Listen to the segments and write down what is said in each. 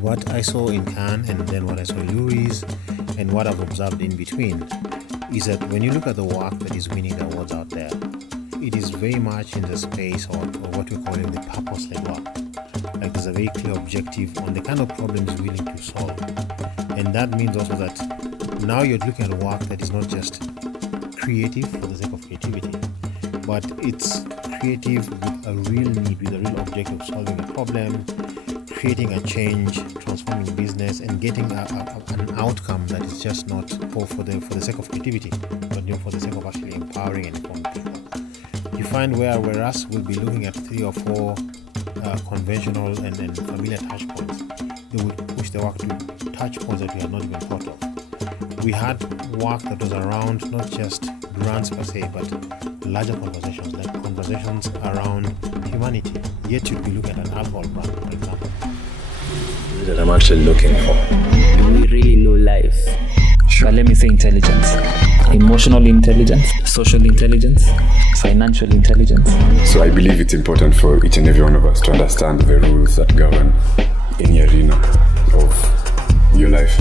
what I saw in Cannes and then what I saw in Rizz and what I've observed in between is that when you look at the work that is winning the awards out there, it is very much in the space or what we're calling the purpose-led work. Like there's a very clear objective on the kind of problems you're willing to solve. And that means also that now you're looking at work that is not just creative for the sake of creativity, but it's creative with a real need, with a real objective of solving a problem, creating a change, transforming business, and getting an outcome that is just not for the sake of creativity, but for the sake of actually empowering and informing people. You find whereas we'll be looking at 3 or 4 conventional and familiar touch points, they would push the work to touch points that we had not even thought of. We had work that was around not just grants per se, but larger conversations, like conversations around humanity. Yet you'd be looking at an alcohol brand, for example. That I'm actually looking for. Do we really know life? But let me say intelligence. Emotional intelligence, social intelligence, financial intelligence. So I believe it's important for each and every one of us to understand the rules that govern any arena of your life.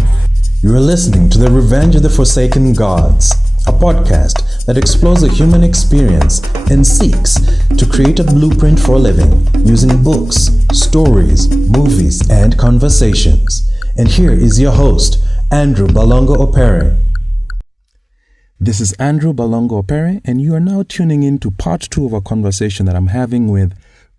You are listening to The Revenge of the Forsaken Gods, a podcast that explores the human experience and seeks to create a blueprint for living using books, stories, movies, and conversations. And here is your host, Andrew Balongo Opere. This is Andrew Balongo Opere, and you are now tuning in to part 2 of a conversation that I'm having with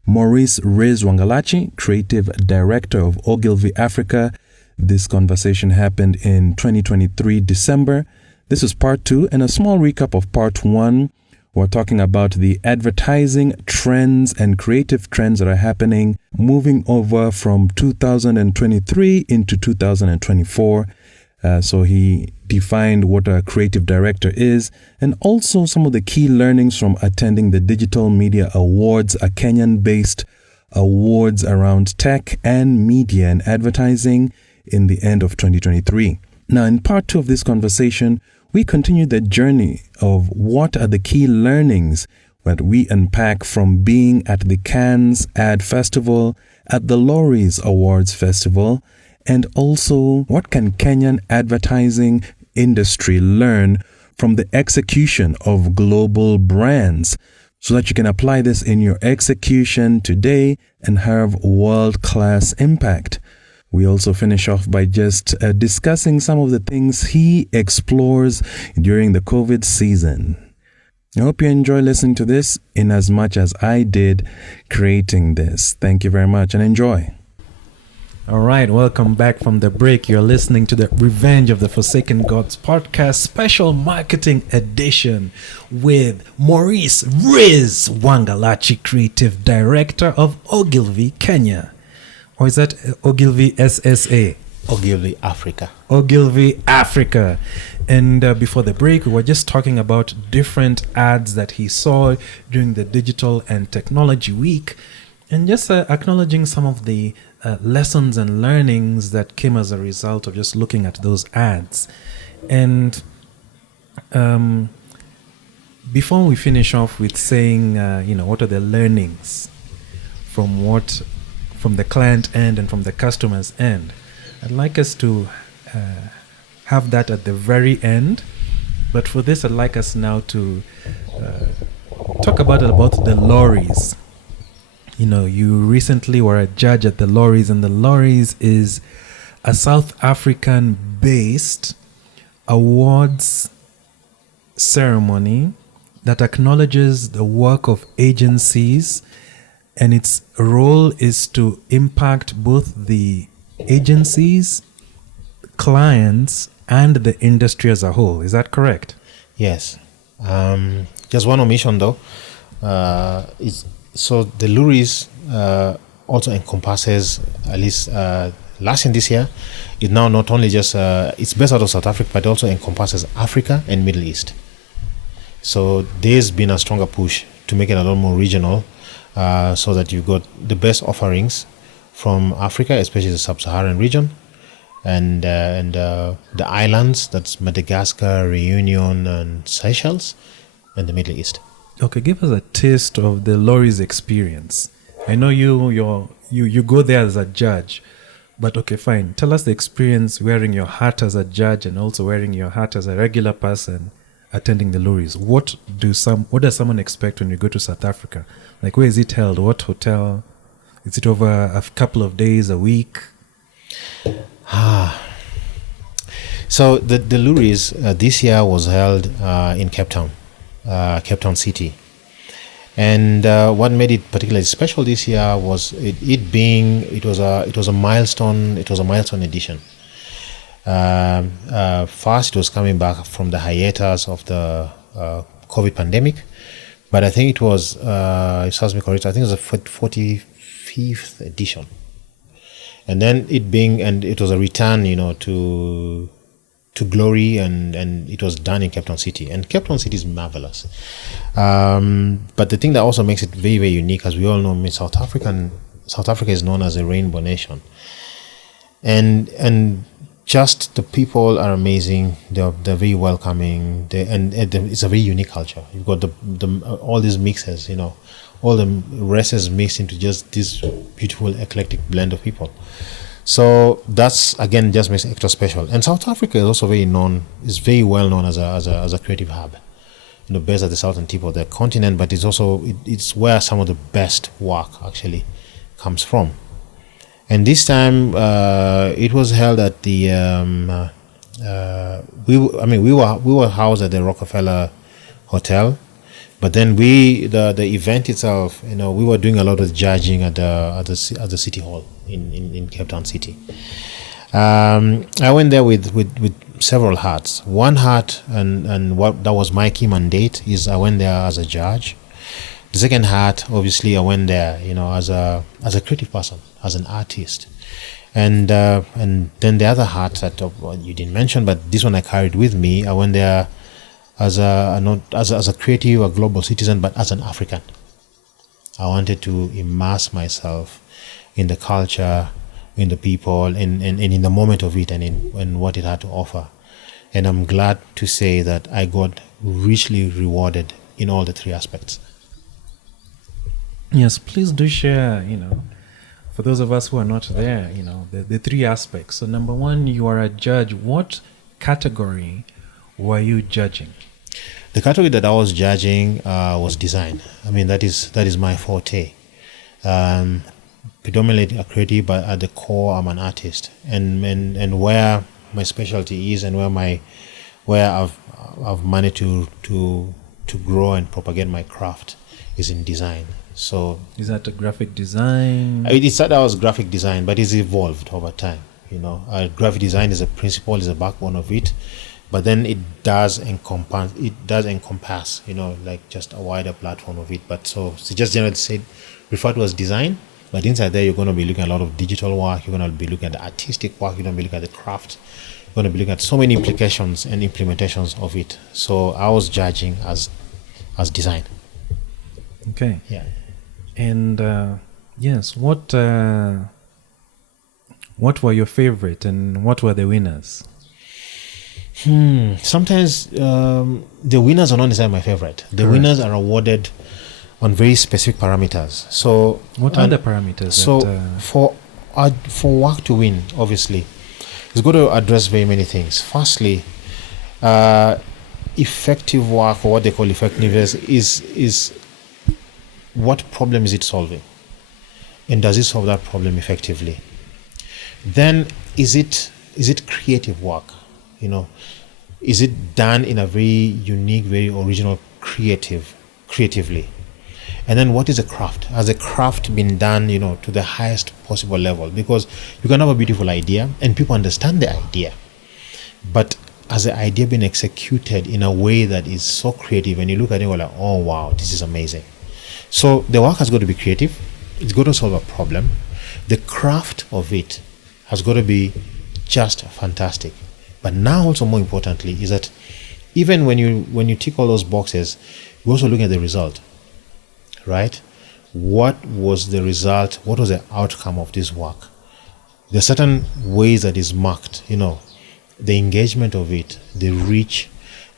Maurice Rizz Wangalachi, Creative Director of Ogilvy Africa. This conversation happened in 2023 December. This is part 2 and a small recap of part 1. We're talking about the advertising trends and creative trends that are happening moving over from 2023 into 2024. So he defined what a creative director is and also some of the key learnings from attending the Digital Media Awards, a Kenyan-based awards around tech and media and advertising in the end of 2023. Now, in part 2 of this conversation, we continue the journey of what are the key learnings that we unpack from being at the Cannes Ad Festival, at the Lories Awards Festival, and also what can Kenyan advertising industry learn from the execution of global brands so that you can apply this in your execution today and have world-class impact. We also finish off by just discussing some of the things he explores during the COVID season. I hope you enjoy listening to this in as much as I did creating this. Thank you very much and enjoy. All right, welcome back from the break. You're listening to the Revenge of the Forsaken Gods podcast special marketing edition with Maurice Rizz Wangalachi, Creative Director of Ogilvy Kenya. Or is that Ogilvy SSA? Ogilvy Africa. Ogilvy Africa. And before the break, we were just talking about different ads that he saw during the Digital and Technology Week, and just acknowledging some of the lessons and learnings that came as a result of just looking at those ads. And before we finish off with saying, what are the learnings from the client end and from the customer's end, I'd like us to have that at the very end. But for this, I'd like us now to talk about the Lories. You recently were a judge at the Lories, and the Lories is a South African-based awards ceremony that acknowledges the work of agencies, and its role is to impact both the agencies, clients, and the industry as a whole. Is that correct? Yes. Just one omission though. So the Lories also encompasses, at least last in this year, it now not only just, it's based out of South Africa, but also encompasses Africa and Middle East. So there's been a stronger push to make it a lot more regional, so that you've got the best offerings from Africa, especially the sub-Saharan region, and the islands, that's Madagascar, Reunion, and Seychelles, and the Middle East. Okay, give us a taste of the Lories experience. I know you go there as a judge, But okay, fine. Tell us the experience wearing your hat as a judge and also wearing your hat as a regular person attending the Luris. What does someone expect when you go to South Africa? Like, where is it held? What hotel? Is it over a couple of days, a week? So the Luris this year was held in Cape Town City. And what made it particularly special this year was it was a milestone edition. First, it was coming back from the hiatus of the COVID pandemic, but I think it was, it serves me correct, I think it was the 45th edition. And then it was a return, to glory, and it was done in Cape Town City. And Cape Town City is marvelous. But the thing that also makes it very, very unique, as we all know, South Africa is known as a rainbow nation. And just the people are amazing. They're very welcoming. It's a very unique culture. You've got all these mixes, all the races mixed into just this beautiful eclectic blend of people. So that's, again, just makes it extra special. And South Africa is also very well known as a creative hub, based at the southern tip of the continent, but it's where some of the best work actually comes from. And this time it was held at the we were housed at the Rockefeller Hotel, but then the event itself, we were doing a lot of judging at the City Hall in Cape Town City. I went there with several hats. One hat, and what that was my key mandate, is I went there as a judge. The second hat, obviously, I went there, as a creative person, as an artist, and then the other hat that you didn't mention, but this one I carried with me. I went there as a creative, a global citizen, but as an African. I wanted to immerse myself in the culture, in the people, and in the moment of it, and in what it had to offer. And I'm glad to say that I got richly rewarded in all the three aspects. Yes, please do share, for those of us who are not there, the three aspects. So number one, you are a judge. What category were you judging? The category that I was judging was design. That is my forte. Predominantly a creative, but at the core I'm an artist, and where my specialty is, and where I've managed to grow and propagate my craft is in design. So is that a graphic design? It started out as graphic design, but it's evolved over time. Graphic design is a principle, is a backbone of it, but then it does encompass, like just a wider platform of it. But so just generally referred to as design. But inside there, you're going to be looking at a lot of digital work. You're going to be looking at the artistic work. You're going to be looking at the craft. You're going to be looking at so many implications and implementations of it. So I was judging as design. Okay. Yeah. And yes, what were your favorite and what were the winners? Sometimes the winners are not necessarily my favorite. The Correct. Winners are awarded on very specific parameters. So what are the parameters? So for work to win, obviously, it's got to address very many things. Firstly, effective work, or what they call effectiveness, is what problem is it solving, and does it solve that problem effectively? Then is it creative work? Is it done in a very unique, very original, creatively? And then what is a craft? Has a craft been done, to the highest possible level? Because you can have a beautiful idea and people understand the idea, but has the idea been executed in a way that is so creative, and you look at it and you're like, oh wow, this is amazing. So the work has got to be creative. It's got to solve a problem. The craft of it has got to be just fantastic. But now also more importantly is that even when you tick all those boxes, we're also looking at the result. Right? What was the result? What was the outcome of this work? There are certain ways that is marked, the engagement of it, the reach,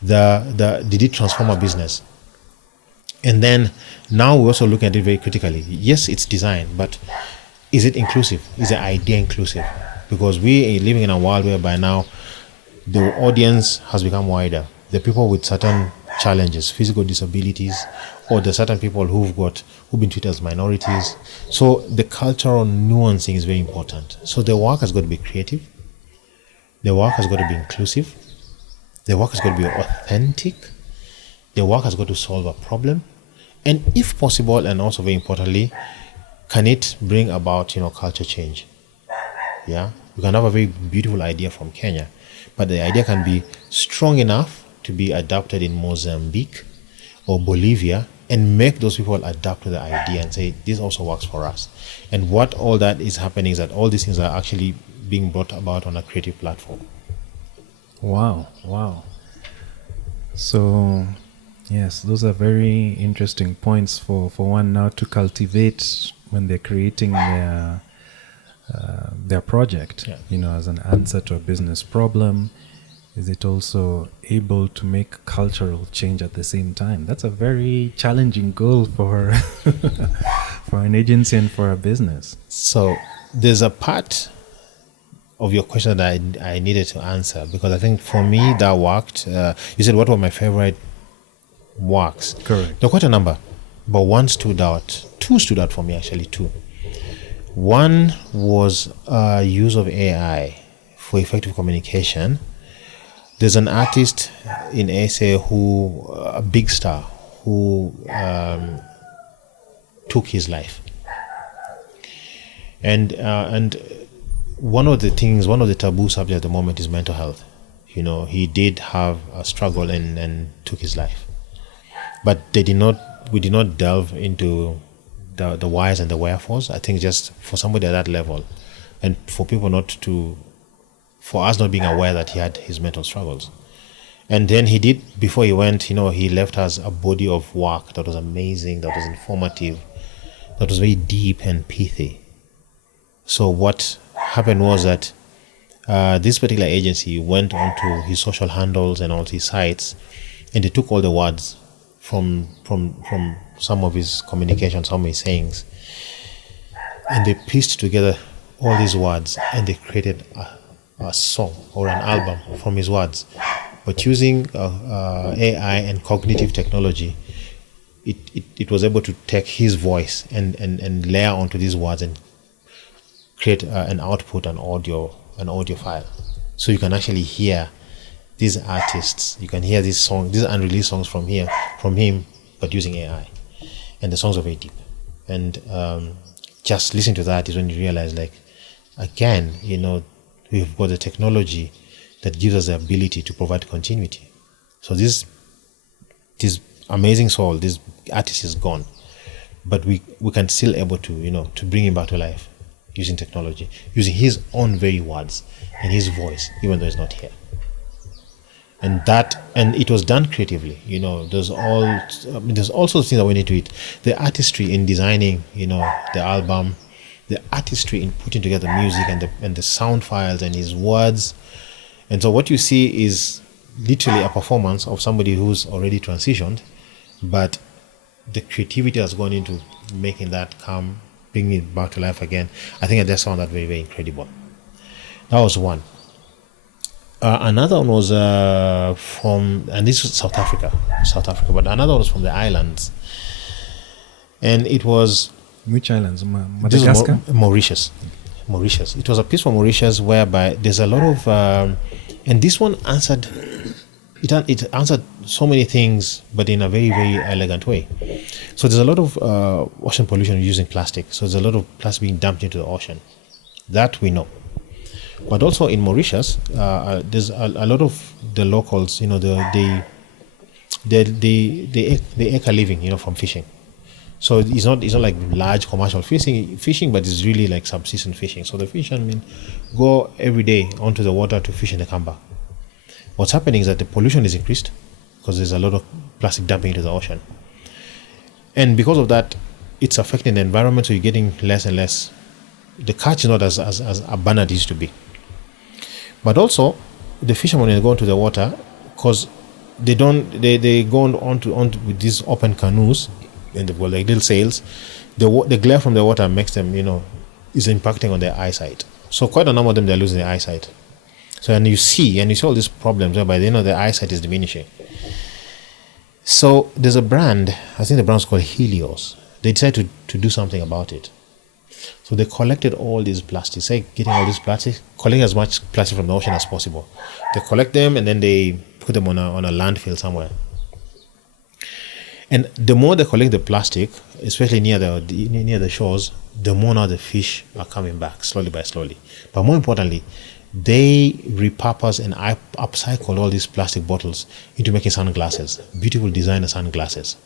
did it transform our business? And then now we're also looking at it very critically. Yes, it's design, but is it inclusive? Is the idea inclusive? because we are living in a world where by now the audience has become wider. The people with certain challenges, physical disabilities, or the certain people who've been treated as minorities. So the cultural nuancing is very important. So the work has got to be creative. The work has got to be inclusive. The work has got to be authentic. The work has got to solve a problem. And if possible, and also very importantly, can it bring about, culture change? Yeah, you can have a very beautiful idea from Kenya, but the idea can be strong enough to be adopted in Mozambique or Bolivia and make those people adapt to the idea and say, this also works for us. And what all that is happening is that all these things are actually being brought about on a creative platform. Wow. So, yes, those are very interesting points for one now to cultivate when they're creating their project, as an answer to a business problem. Is it also able to make cultural change at the same time? That's a very challenging goal for for an agency and for a business. So there's a part of your question that I needed to answer, because I think for me that worked. You said what were my favorite works? Correct. There are quite a number, but one stood out. Two stood out for me, actually, two. One was use of AI for effective communication. There's an artist in SA a big star, who took his life. And one of the taboo subjects at the moment is mental health. He did have a struggle and took his life. But we did not delve into the whys and the wherefores. I think just for somebody at that level, and for people for us not being aware that he had his mental struggles. And then he did, before he went, he left us a body of work that was amazing, that was informative, that was very deep and pithy. So what happened was that this particular agency went onto his social handles and all his sites, and they took all the words from some of his communications, some of his sayings, and they pieced together all these words, and they created a song or an album from his words. But using AI and cognitive technology, it was able to take his voice and layer onto these words and create an output, an audio file. So you can actually hear these artists, you can hear these unreleased songs from him, but using AI. And the songs are very deep. And just listening to that is when you realize, again, we've got the technology that gives us the ability to provide continuity. So this amazing soul, this artist is gone, but we can still able to to bring him back to life using technology, using his own very words and his voice, even though he's not here. And it was done creatively. There's all sorts of things that went into it. The artistry in designing, the album, the artistry in putting together music and the sound files and his words. And so what you see is literally a performance of somebody who's already transitioned, but the creativity has gone into making that come, bringing it back to life again. I think I just found that very, very incredible. That was one. Another one was and this was South Africa, but another one was from the islands. And it was... Which islands? Madagascar? Mauritius. It was a piece from Mauritius whereby there's a lot of... and this one answered... It answered so many things, but in a very, very elegant way. So there's a lot of ocean pollution using plastic. So there's a lot of plastic being dumped into the ocean. That we know. But also in Mauritius, there's a lot of the locals, they make a living, from fishing. So it's not like large commercial fishing, but it's really like subsistence fishing. So the fishermen go every day onto the water to fish and they come back. What's happening is that the pollution is increased because there's a lot of plastic dumping into the ocean. And because of that, it's affecting the environment, so you're getting less and less. The catch is not as abundant as it used to be. But also, the fishermen, when they go into the water, because they go on with these open canoes, and they've got like little sails, the glare from the water makes them, is impacting on their eyesight. So quite a number of them, they're losing their eyesight. So, and you see all these problems whereby their eyesight is diminishing. So there's a brand, I think the brand's called Helios. They decided to do something about it. So they collected all these plastics, getting all these plastics, collecting as much plastic from the ocean as possible. They collect them and then they put them on a landfill somewhere. And the more they collect the plastic, especially near the shores, the more now the fish are coming back slowly by slowly. But more importantly, they repurpose and upcycle all these plastic bottles into making sunglasses, beautiful designer sunglasses.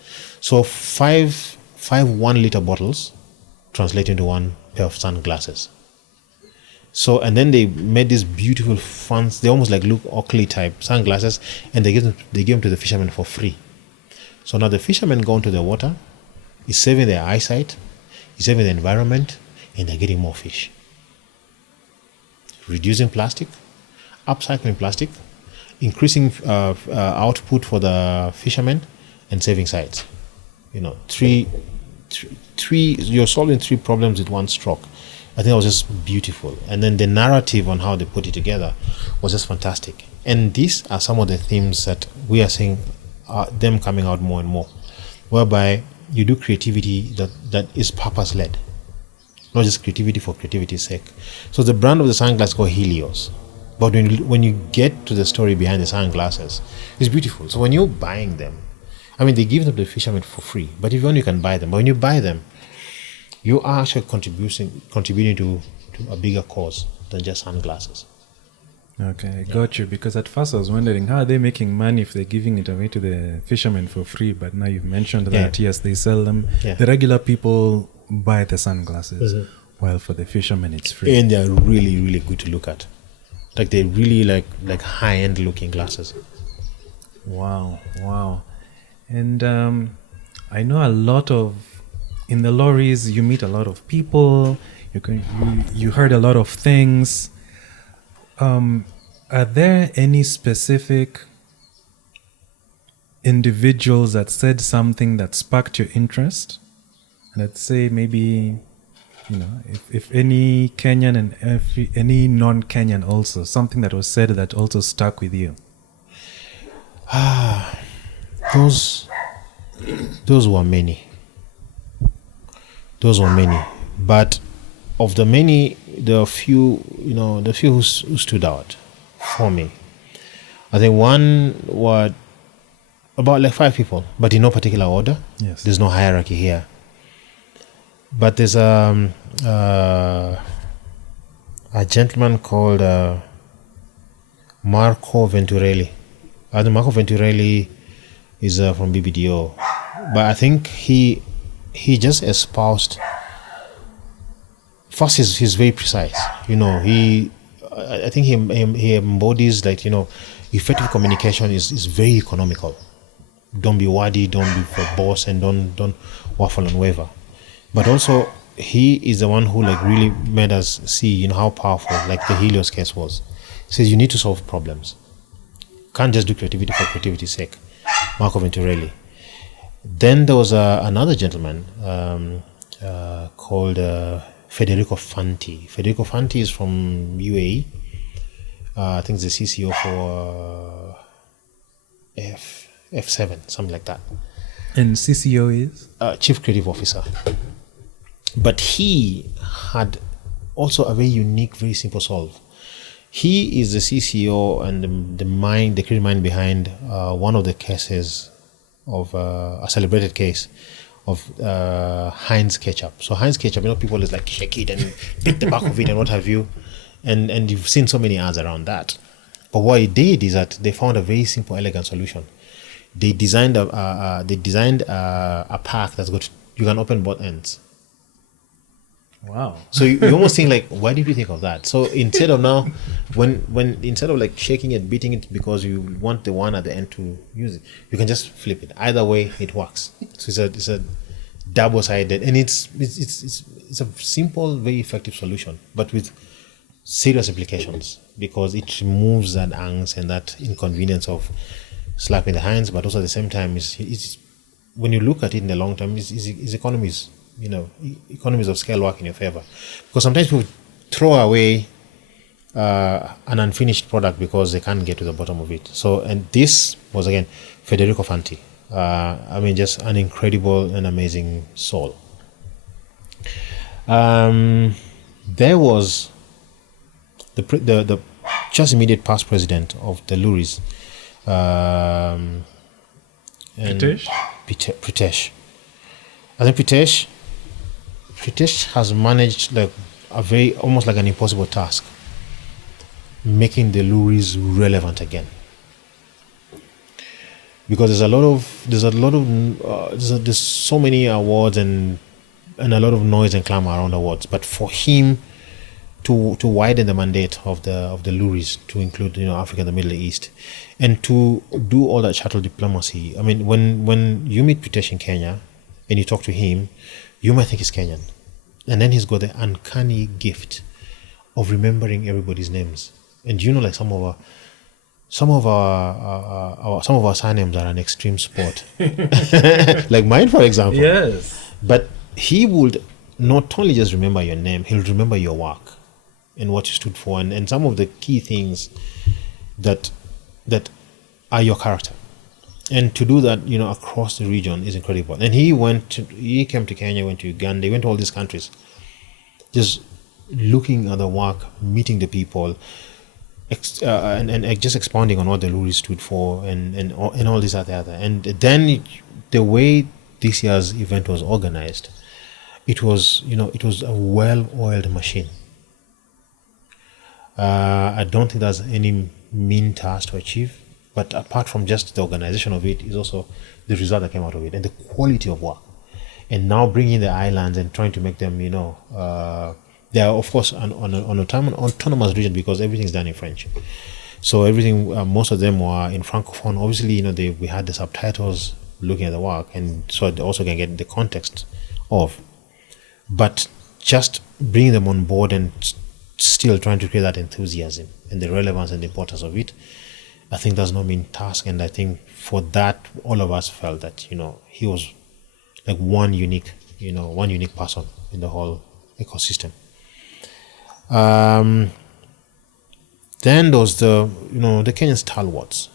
So five 1 liter bottles translate into one pair of sunglasses. So, and then they made these beautiful fonts. They almost like look Oakley type sunglasses, and they give them to the fishermen for free. So now the fishermen go into the water, it's saving their eyesight, it's saving the environment, and they're getting more fish. Reducing plastic, upcycling plastic, increasing output for the fishermen, and saving sites. Three. You're solving 3 problems with one stroke. I think it was just beautiful. And then the narrative on how they put it together was just fantastic. And these are some of the themes that we are seeing them coming out more and more, whereby you do creativity that is purpose-led, not just creativity for creativity's sake. So the brand of the sunglasses is called Helios. But when you get to the story behind the sunglasses, it's beautiful. So when you're buying them, they give them to the fishermen for free, but if you can buy them. But when you buy them, you are actually contributing to a bigger cause than just sunglasses. Okay, I got you. Because at first I was wondering, how are they making money if they're giving it away to the fishermen for free? But now you've mentioned that, yes, they sell them. Yeah. The regular people buy the sunglasses, while for the fishermen it's free. And they're really, really good to look at. Like they're really like high-end looking glasses. Wow. And I know a lot in the lorries you meet a lot of people. You heard a lot of things. Are there any specific individuals that said something that sparked your interest? Let's say maybe, if any Kenyan and any non-Kenyan also, something that was said that also stuck with you. Those were many. But of the many, there are few who stood out for me. I think one was about like 5 people, but in no particular order. Yes. There's no hierarchy here. But there's a gentleman called Marco Venturelli. I think Marco Venturelli is from BBDO, but I think he just espoused. First, he's very precise. I think he embodies effective communication is very economical. Don't be wordy, don't be verbose, and don't waffle and waver. But also, he is the one who really made us see how powerful the Helios case was. He says you need to solve problems. Can't just do creativity for creativity's sake. Marco Venturelli. Then there was another gentleman called Federico Fanti. Federico Fanti is from UAE. I think he's the CCO for F7, something like that. And CCO is? Chief Creative Officer. But he had also a very unique, very simple solve. He is the CCO and the creative mind behind one of the cases of a celebrated case of Heinz ketchup. So Heinz ketchup, people is shake it and beat the back of it and what have you, and you've seen so many ads around that. But what he did is that they found a very simple, elegant solution. They designed a pack that's you can open both ends. Wow. So you almost think why did you think of that? So instead of now, instead of shaking it, beating it because you want the one at the end to use it, you can just flip it. Either way, it works. So it's a double-sided, and it's a simple, very effective solution, but with serious implications because it removes that angst and that inconvenience of slapping the hands, but also at the same time, it's when you look at it in the long term, it's economies. Economies of scale work in your favor, because sometimes people throw away an unfinished product because they can't get to the bottom of it. So, and this was again Federico Fanti. Just an incredible and amazing soul. There was the just immediate past president of the Luris, Pritesh. I think Pritesh has managed like almost like an impossible task, making the Luris relevant again. Because there's so many awards and a lot of noise and clamor around awards, but for him to widen the mandate of the Luris to include Africa and the Middle East, and to do all that shuttle diplomacy. I mean, when you meet Pritesh in Kenya and you talk to him, you might think he's Kenyan, and then he's got the uncanny gift of remembering everybody's names. And like some of our surnames are an extreme sport, like mine, for example. Yes. But he would not only just remember your name, he'll remember your work and what you stood for, and some of the key things that are your character. And to do that, across the region is incredible. And he came to Kenya, went to Uganda, he went to all these countries, just looking at the work, meeting the people, and just expounding on what the Luris stood for, and all this other. And then the way this year's event was organized, it was a well-oiled machine. I don't think there's any mean task to achieve, but apart from just the organization of it, is also the result that came out of it and the quality of work. And now bringing the islands and trying to make them, they are of course on autonomous region because everything's done in French. So everything, most of them were in Francophone. Obviously, we had the subtitles looking at the work, and so I also can get the context of. But just bringing them on board and still trying to create that enthusiasm and the relevance and the importance of it, I think that's no mean task. And I think for that, all of us felt that he was like one unique person in the whole ecosystem. Then there was the Kenyan stalwarts.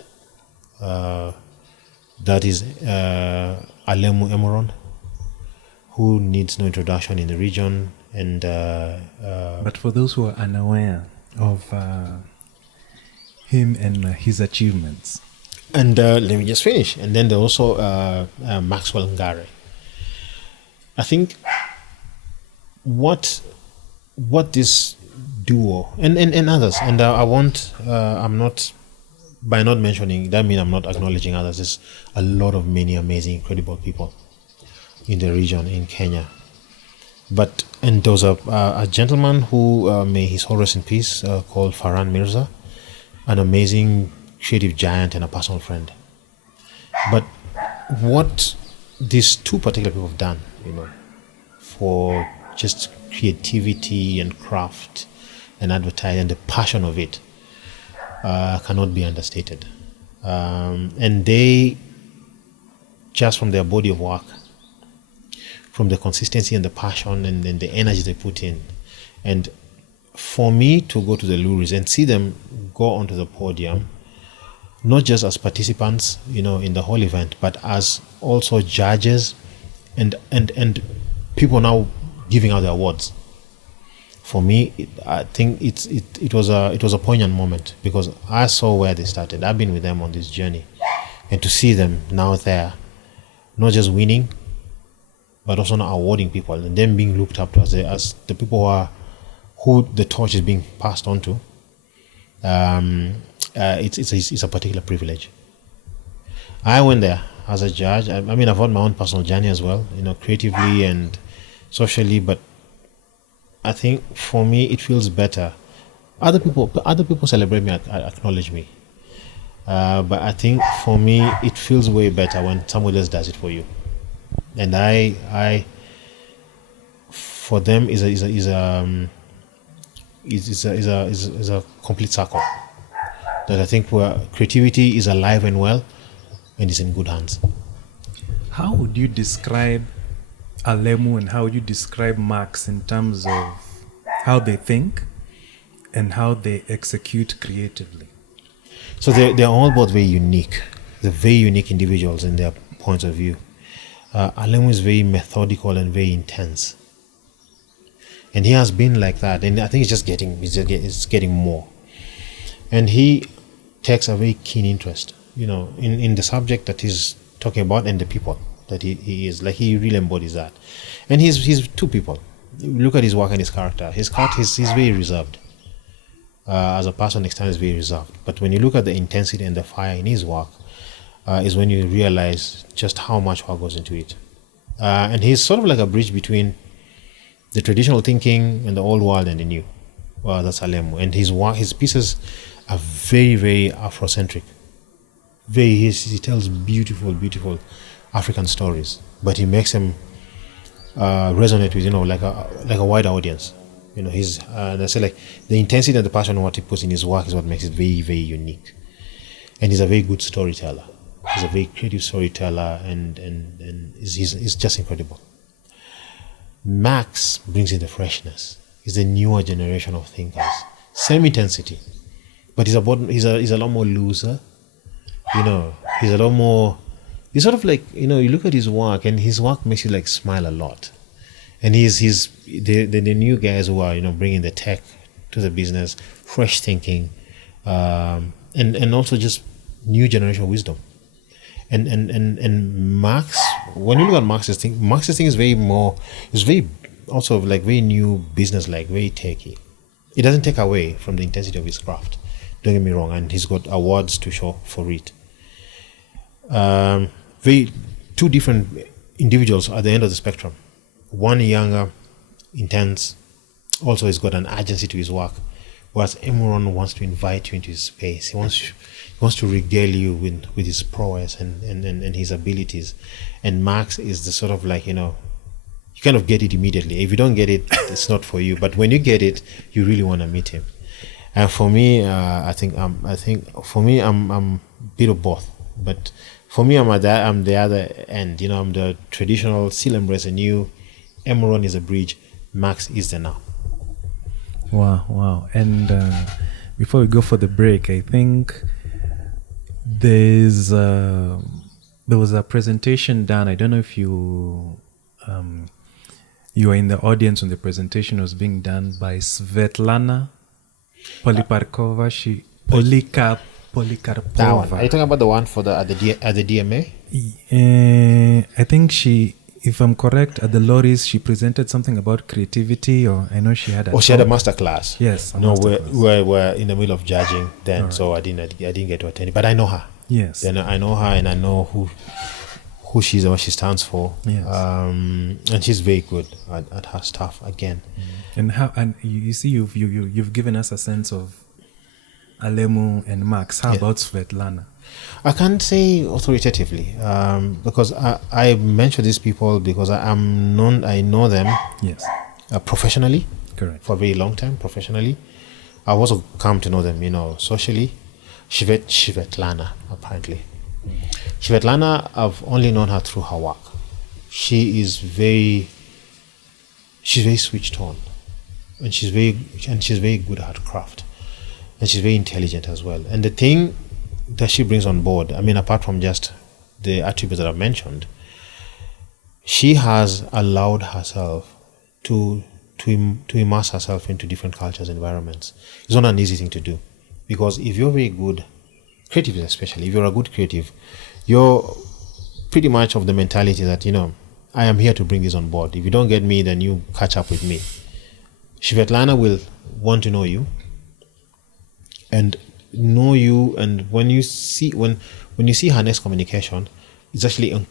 That is Alemu Emoron, who needs no introduction in the region. And but for those who are unaware of him and his achievements, and let me just finish. And then there's also Maxwell Ngare. I think what this duo and others, and I'm not, by not mentioning that means I'm not acknowledging others. There's a lot of many amazing, incredible people in the region in Kenya. And there was a gentleman who, may his soul rest in peace, called Farhan Mirza, an amazing creative giant and a personal friend. But what these two particular people have done, for just creativity and craft and advertising and the passion of it, cannot be understated. And they, just from their body of work, from the consistency and the passion and the energy they put in, and for me to go to the Luris and see them go onto the podium, not just as participants, in the whole event, but as also judges and people now giving out the awards. For me, I think it was a poignant moment, because I saw where they started. I've been with them on this journey, and to see them now there, not just winning, but also not awarding people, and them being looked up to as the people who the torch is being passed on to. It's a particular privilege. I went there as a judge. I've had my own personal journey as well, creatively and socially, but I think for me it feels better. Other people celebrate me, acknowledge me, but I think for me it feels way better when somebody else does it for you. And I for them is a complete circle, that I think where creativity is alive and well and is in good hands. How would you describe Alemu and how would you describe Max in terms of how they think and how they execute creatively. So they're all both very unique. They're very unique individuals in their points of view. Alemu is very methodical and very intense, and he has been like that. And I think it's getting more. And he takes a very keen interest, in the subject that he's talking about and the people that he is. Like, he really embodies that. And he's two people. Look at his work and his character. He's very reserved. As a person, externally, is very reserved. But when you look at the intensity and the fire in his work, is when you realize just how much work goes into it. And he's sort of like a bridge between the traditional thinking and the old world and the new. Well, that's Alemu. And his pieces are very, very Afrocentric. He tells beautiful, beautiful African stories, but he makes them resonate with, like a wider audience. And I say, like, the intensity and the passion of what he puts in his work is what makes it very, very unique. And he's a very good storyteller. He's a very creative storyteller, and he's just incredible. Max brings in the freshness. He's the newer generation of thinkers. Same intensity, but he's a lot more looser. He's a lot more. He's sort of like, you look at his work, and his work makes you like smile a lot. And he's the new guys who are bringing the tech to the business, fresh thinking, and also just new generation of wisdom. And Max, when you look at Max's thing is very also like very new business, like very techy. It doesn't take away from the intensity of his craft. Don't get me wrong, and he's got awards to show for it. Very two different individuals at the end of the spectrum. One younger, intense, also has got an urgency to his work, whereas Emuron wants to invite you into his space. He wants to regale you with his prowess and his abilities. And Max is the sort of like, you kind of get it immediately. If you don't get it, it's not for you. But when you get it, you really want to meet him. And for me, I'm a bit of both. But for me, I'm the other end. I'm the traditional, still embrace the new. Emuron is a bridge. Max is the now. Wow. And before we go for the break, I think there was a presentation done. I don't know if you were in the audience when the presentation was being done by Svetlana Polikarpova. Polikarpova. That one. Are you talking about the one for at the DMA? I think if I'm correct, at the Loris, she presented something about creativity, or I know she had she had a master class. Yes. We were in the middle of judging then, right. So I didn't get to attend it, but I know her. Yes. Then I know her, and I know who she is and what she stands for. Yes. And she's very good at her stuff again. And you see, you've given us a sense of Alemu and Max. How about Svetlana? I can't say authoritatively because I mention these people because I know them. Yes. Professionally. Correct. For a very long time, professionally. I've also come to know them, socially. Svetlana, apparently. Svetlana, I've only known her through her work. She's very switched on, and she's very good at her craft, and she's very intelligent as well. And the thing that she brings on board, apart from just the attributes that I've mentioned, she has allowed herself to immerse herself into different cultures, environments. It's not an easy thing to do, because if you're very good, creative especially, if you're a good creative, you're pretty much of the mentality that, I am here to bring this on board. If you don't get me, then you catch up with me. Svetlana will want to know you, and when you see her next communication, it's actually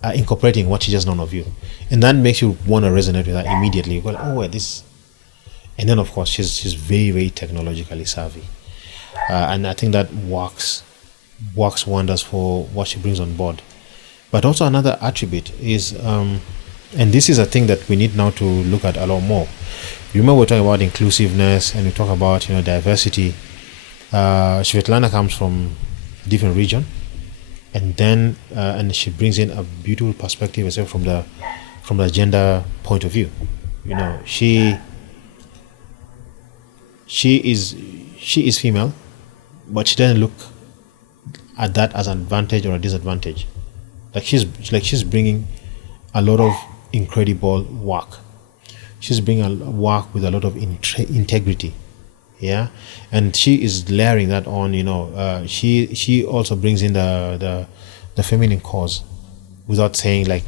incorporating what she just known of you, and that makes you want to resonate with her immediately. You go, this, and then of course she's very, very technologically savvy, and I think that works wonders for what she brings on board. But also another attribute is, and this is a thing that we need now to look at a lot more. You remember we're talking about inclusiveness and we talk about diversity. Svetlana comes from a different region, and then and she brings in a beautiful perspective, as well, from the gender point of view. She she is female, but she doesn't look at that as an advantage or a disadvantage. She's bringing a lot of incredible work. She's bringing a work with a lot of integrity, yeah, and she is layering that on. She also brings in the feminine cause, without saying like,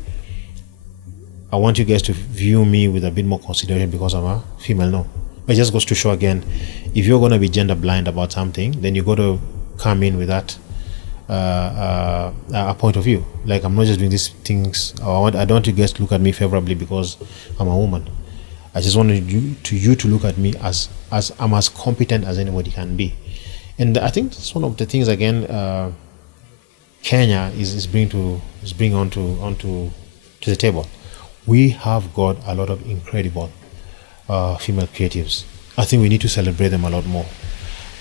I want you guys to view me with a bit more consideration because I'm a female. No, it just goes to show again, if you're going to be gender blind about something, then you got to come in with that a point of view. Like, I'm not just doing these things, I don't want you guys to look at me favorably because I'm a woman. I just wanted you to look at me as I'm as competent as anybody can be. And I think that's one of the things again Kenya is bringing onto the table. We have got a lot of incredible female creatives. I think we need to celebrate them a lot more.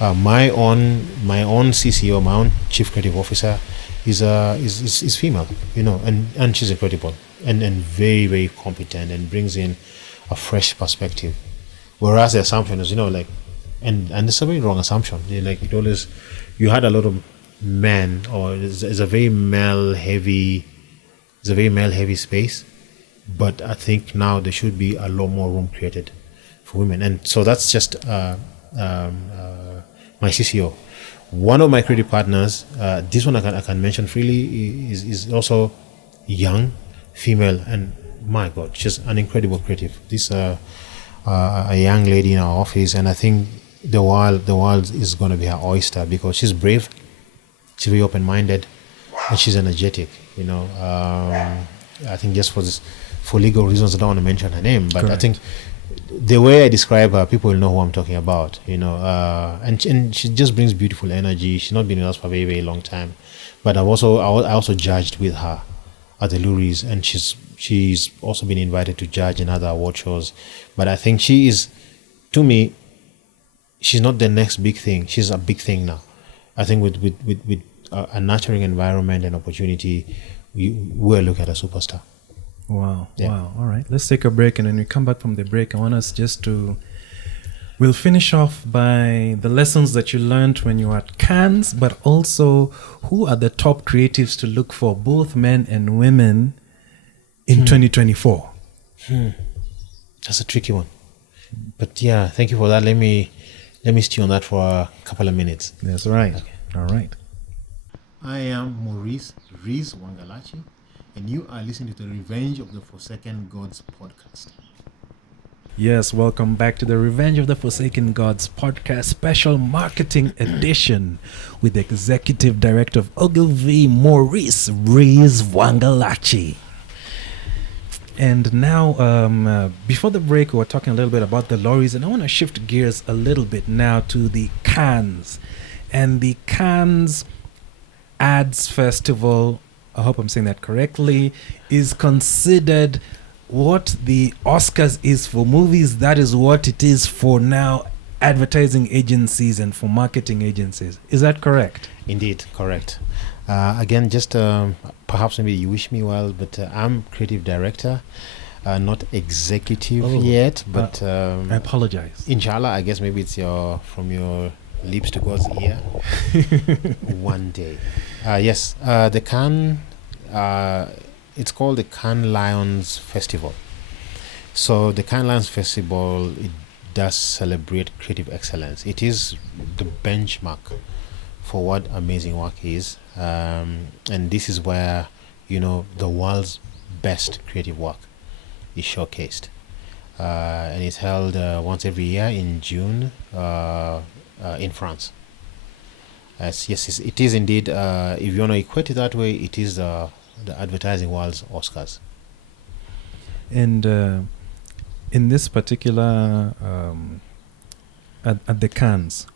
My own CCO, my own chief creative officer, is female, and she's incredible and very, very competent and brings in a fresh perspective. Whereas the assumption is, and it's a very wrong assumption. You had a lot of men, or it's a very male heavy space. But I think now there should be a lot more room created for women, and so that's just my CCO. One of my creative partners, this one I can mention freely, is also young, female, and my God, she's an incredible creative. This a young lady in our office, and I think the world is going to be her oyster because she's brave, she's very open-minded, and she's energetic. I think just for legal reasons, I don't want to mention her name, but correct. I think the way I describe her, people will know who I'm talking about. And she just brings beautiful energy. She's not been with us for a very, very long time, but I also judged with her at the Rizz, and she's also been invited to judge in other award shows. But I think she is, to me, she's not the next big thing. She's a big thing now. I think with a nurturing environment and opportunity, we're looking at a superstar. Wow. Yeah. Wow. All right. Let's take a break, and when we come back from the break, I want us we'll finish off by the lessons that you learned when you were at Cannes, but also who are the top creatives to look for, both men and women, in 2024? That's a tricky one. But yeah, thank you for that. Let me stew on that for a couple of minutes. That's right. Okay. All right. I am Maurice Rizz Wangalachi, and you are listening to the Revenge of the Forsaken Gods podcast. Yes, welcome back to the Revenge of the Forsaken Gods podcast special marketing edition with Executive Director of Ogilvy, Maurice Rizz Wangalachi. And now, before the break, we were talking a little bit about the lorries, and I want to shift gears a little bit now to the Cannes. And the Cannes Ads Festival, I hope I'm saying that correctly, is considered what the Oscars is for movies. That is what it is for now advertising agencies and for marketing agencies. Is that correct? Indeed, correct. Again, just perhaps maybe you wish me well, but I'm creative director, not executive yet. But I apologize. Inshallah, I guess maybe it's from your lips to God's ear. One day. Yes, the Cannes. It's called the Cannes Lions Festival. So the Cannes Lions Festival, it does celebrate creative excellence. It is the benchmark for what amazing work is, and this is where the world's best creative work is showcased, and it's held once every year in June in France. Yes, it is indeed. If you want to equate it that way, it is the advertising world's Oscars. And in this particular at the Cannes,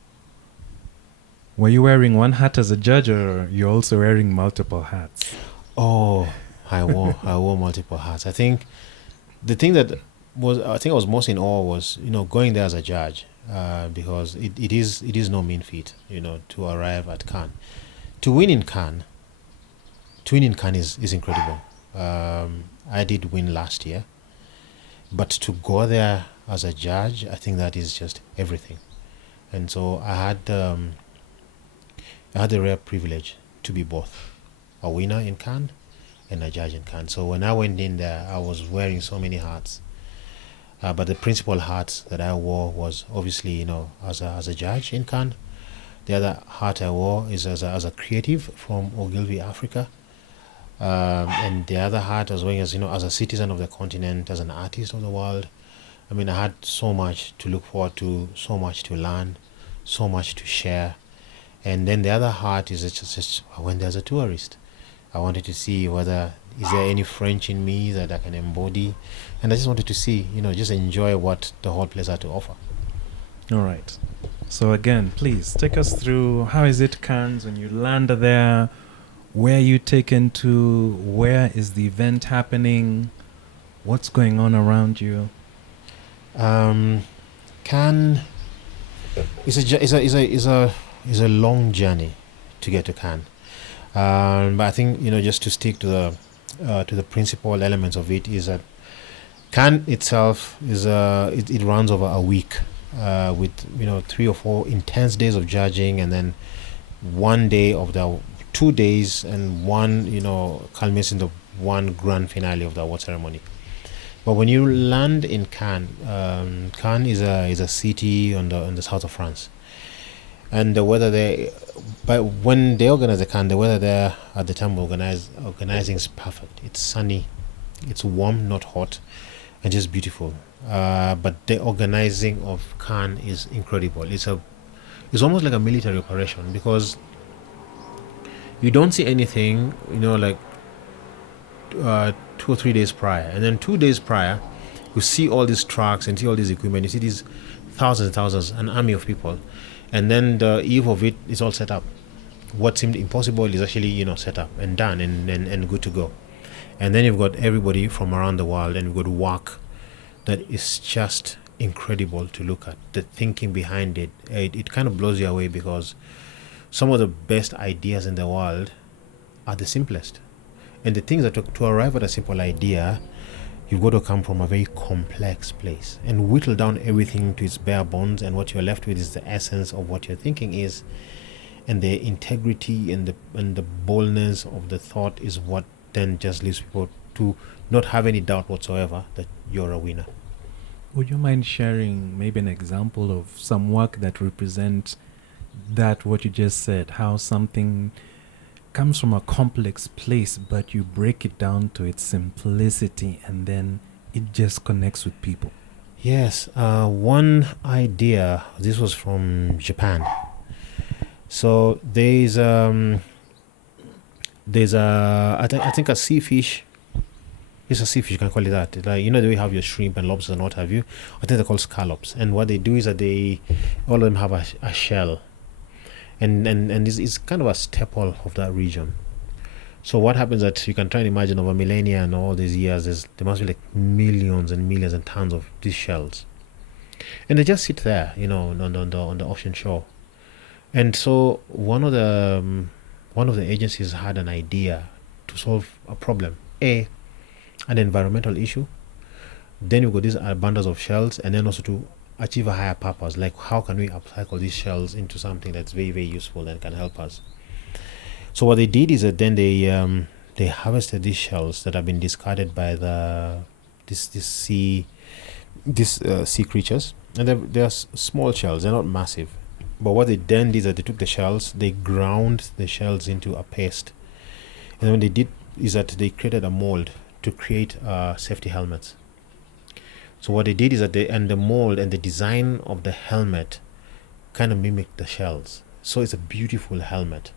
were you wearing one hat as a judge, or you're also wearing multiple hats? Oh, I wore multiple hats. I think the thing that I was most in awe was going there as a judge, because it is no mean feat to arrive at Cannes. To win in Cannes is incredible. I did win last year, but to go there as a judge, I think that is just everything. And so I had the rare privilege to be both a winner in Cannes and a judge in Cannes. So when I went in there, I was wearing so many hats. But the principal hat that I wore was obviously, as a judge in Cannes. The other hat I wore is as a creative from Ogilvy, Africa. And the other hat I was wearing as a citizen of the continent, as an artist of the world. I mean, I had so much to look forward to, so much to learn, so much to share. And then the other hat is just when there's a tourist, I wanted to see whether is there any French in me that I can embody, and I just wanted to see, just enjoy what the whole place had to offer. All right. So again, please take us through how is it Cannes when you land there, where you taken to, where is the event happening, what's going on around you. Cannes is a long journey to get to Cannes, but I think just to stick to the principal elements of it is that Cannes itself is it runs over a week with 3 or 4 intense days of judging, and then 1 day of the 2 days, and one culminates in the one grand finale of the award ceremony. But when you land in Cannes, Cannes is a city on the south of France, and the weather there. But when they organize the Cannes, the weather there at the time of organizing is perfect. It's sunny, it's warm, not hot, and just beautiful. But the organizing of Cannes is incredible. It's almost like a military operation, because you don't see anything, like 2 or 3 days prior, and then 2 days prior you see all these trucks and see all this equipment, you see these thousands and thousands, an army of people, and then the eve of it is all set up. What seemed impossible is actually set up and done and good to go. And then you've got everybody from around the world, and you've got work that is just incredible to look at. The thinking behind it kind of blows you away, because some of the best ideas in the world are the simplest. And the things that to arrive at a simple idea, you've got to come from a very complex place and whittle down everything to its bare bones, and what you're left with is the essence of what your thinking is, and the integrity and the boldness of the thought is what then just leaves people to not have any doubt whatsoever that you're a winner. Would you mind sharing maybe an example of some work that represents that, what you just said, how something comes from a complex place, but you break it down to its simplicity, and then it just connects with people? Yes, one idea, this was from Japan. So there's I think a sea fish. It's a sea fish, you can call it that. Like, the way you have your shrimp and lobsters and what have you. I think they're called scallops. And what they do is that all of them have a shell. And it's kind of a staple of that region. So what happens that you can try and imagine over millennia and all these years, there must be like millions and millions and tons of these shells, and they just sit there, on the ocean shore. And so one of the agencies had an idea to solve a problem, an environmental issue. Then you've got these bundles of shells, and then also to achieve a higher purpose, like how can we upcycle these shells into something that's very, very useful and can help us. So what they did is that then they harvested these shells that have been discarded by these sea creatures, and they're small shells, they're not massive. But what they then did is that they took the shells, they ground the shells into a paste, and what they did is that they created a mold to create safety helmets. So what they did is that the mold and the design of the helmet kind of mimicked the shells. So it's a beautiful helmet,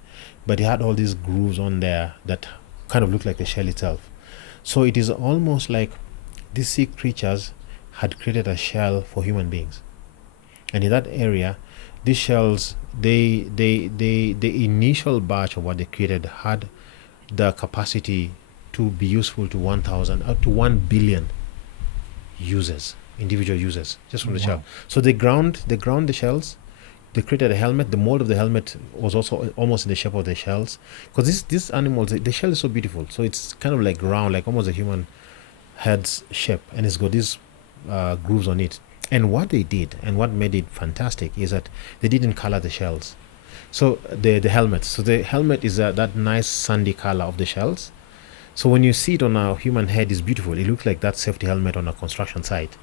but it had all these grooves on there that kind of look like the shell itself. So it is almost like these sea creatures had created a shell for human beings. And in that area, these shells, the initial batch of what they created had the capacity to be useful to 1,000 up to 1 billion individual users, just from the shell. So they ground the shells, they created a helmet. The mold of the helmet was also almost in the shape of the shells, because these animals, the shell is so beautiful. So it's kind of like round, like almost a human head's shape, and it's got these grooves on it. And what they did, and what made it fantastic, is that they didn't color the shells. So the helmet. So the helmet is that nice sandy color of the shells. So when you see it on a human head, it's beautiful. It looks like that safety helmet on a construction site,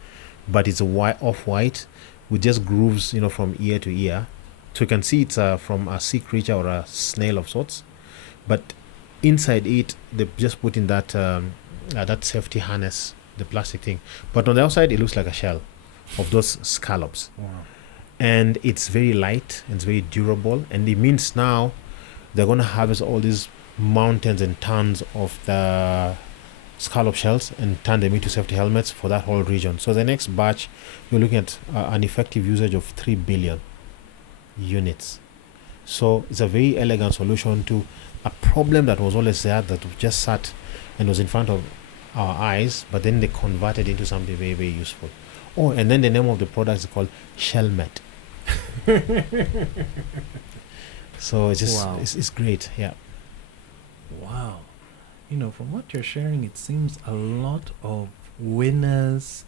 but it's a off-white with just grooves, from ear to ear. So you can see it's from a sea creature or a snail of sorts. But inside it, they just put in that safety harness, the plastic thing. But on the outside, it looks like a shell of those scallops. Wow. And it's very light and it's very durable. And it means now they're going to harvest all these mountains and tons of the scallop shells and turn them into safety helmets for that whole region. So the next batch, you're looking at an effective usage of 3 billion units. So it's a very elegant solution to a problem that was always there, that just sat and was in front of our eyes, but then they converted into something very, very useful. Oh, and then the name of the product is called Shellmet. So it's just, Wow. it's great, yeah. Wow. From what you're sharing, it seems a lot of winners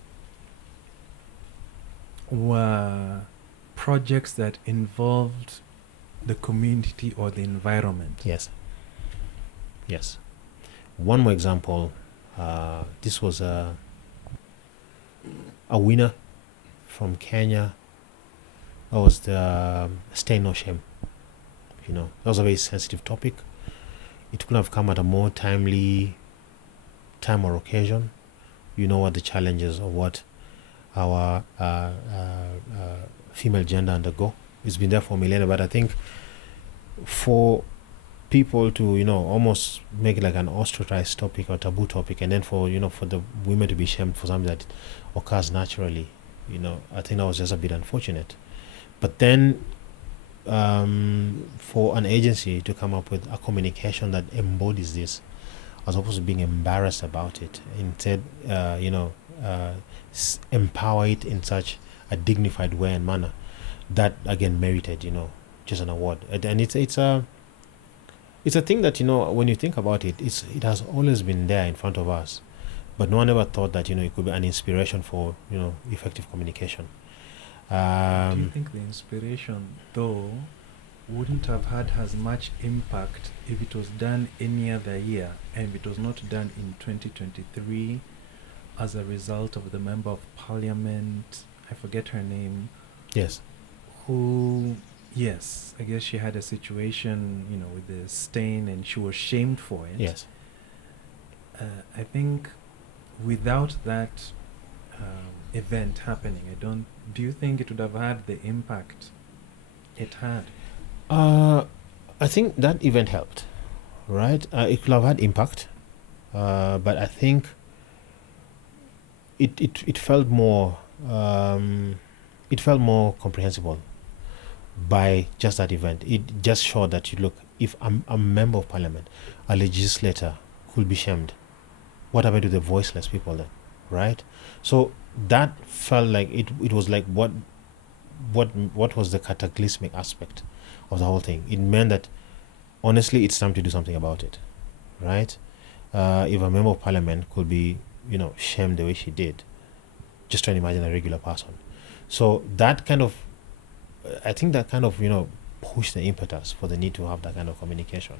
were projects that involved the community or the environment. Yes. One more example. This was a winner from Kenya. That was the Stay No Shame. That was a very sensitive topic. It could have come at a more timely time or occasion. You know what the challenges of what our female gender undergo. It's been there for millennia, but I think for people to almost make it like an ostracized topic or taboo topic, and then for for the women to be shamed for something that occurs naturally, I think that was just a bit unfortunate. But then for an agency to come up with a communication that embodies this, as opposed to being embarrassed about it, instead empower it in such a dignified way and manner, that again merited just an award. And it's a thing that when you think about it, it has always been there in front of us, but no one ever thought that it could be an inspiration for effective communication. Do you think the inspiration, though, wouldn't have had as much impact if it was done any other year, and if it was not done in 2023 as a result of the member of parliament, I forget her name, Yes. who, yes, I guess she had a situation, with the stain, and she was shamed for it. Yes. I think without that event happening, do you think it would have had the impact it had? I think that event helped, right? It could have had impact, but I think it felt more comprehensible by just that event. It just showed that if I'm a member of parliament, a legislator could be shamed, what happened to the voiceless people then, right? So that felt like it was like what was the cataclysmic aspect of the whole thing. It meant that honestly it's time to do something about it, right? If a member of parliament could be shamed the way she did, just try and imagine a regular person. So that kind of pushed the impetus for the need to have that kind of communication.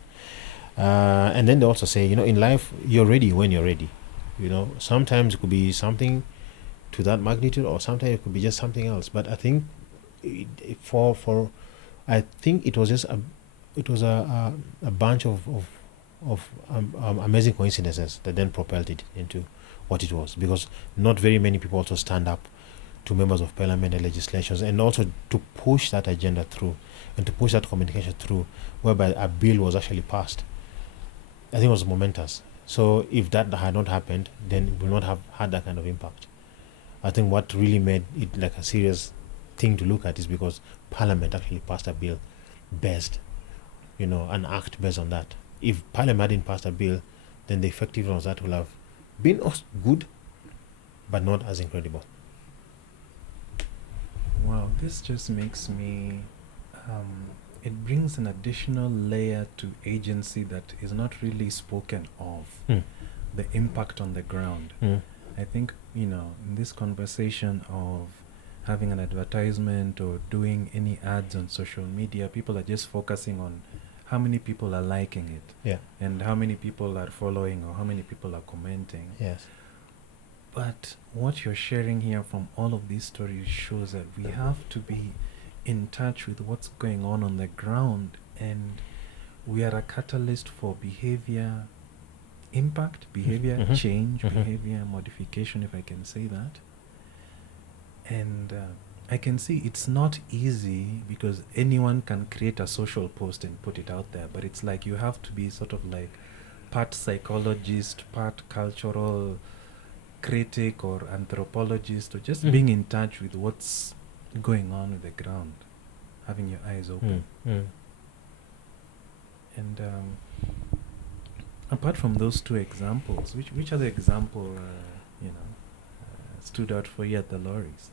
And then they also say, in life, you're ready when you're ready. Sometimes it could be something to that magnitude, or sometimes it could be just something else. But I think I think it was just a bunch of amazing coincidences that then propelled it into what it was, because not very many people also stand up to members of parliament and legislations, and also to push that agenda through and to push that communication through, whereby a bill was actually passed. I think it was momentous. So if that had not happened, then it would not have had that kind of impact. I think what really made it like a serious thing to look at is because parliament actually passed a bill based, an act based on that. If parliament hadn't passed a bill, then the effectiveness of that will have been good, but not as incredible. Wow, this just makes me it brings an additional layer to agency that is not really spoken of, the impact on the ground. I think, in this conversation of having an advertisement or doing any ads on social media, people are just focusing on how many people are liking it, Yeah. and how many people are following or how many people are commenting. Yes. But what you're sharing here from all of these stories shows that we have to be in touch with what's going on the ground, and we are a catalyst for behavior impact, behavior Mhm. change, Mhm. behavior modification, if I can say that. And I can see it's not easy because anyone can create a social post and put it out there, but it's like you have to be sort of like part psychologist, part cultural critic or anthropologist, or just Mm. being in touch with what's going on with the ground, having your eyes open. And apart from those two examples, which other example stood out for you at the lorries?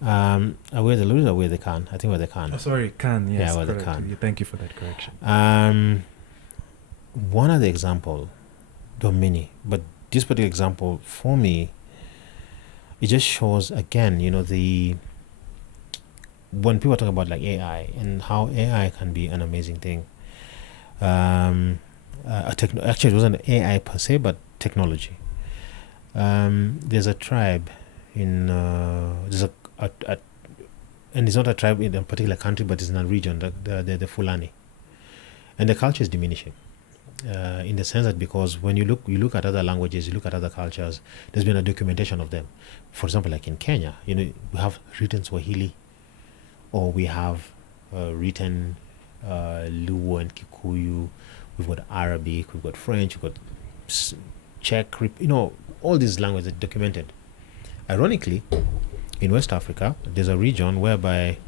Where the lose or where they can? I think where they can. Oh, sorry, can, yes, Yeah, where they correct. can. Thank you for that correction. One of the example, though many, but this particular example for me, it just shows again, when people talk about like AI and how AI can be an amazing thing. Actually, it wasn't AI per se, but technology. There's a tribe in there's and it's not a tribe in a particular country, but it's in a region, the Fulani, and the culture is diminishing. In the sense that because when you look at other languages, you look at other cultures, there's been a documentation of them. For example, like in Kenya, we have written Swahili, or we have written Luo and Kikuyu. We've got Arabic, we've got French, we've got Czech, all these languages are documented. Ironically, in West Africa, there's a region whereby,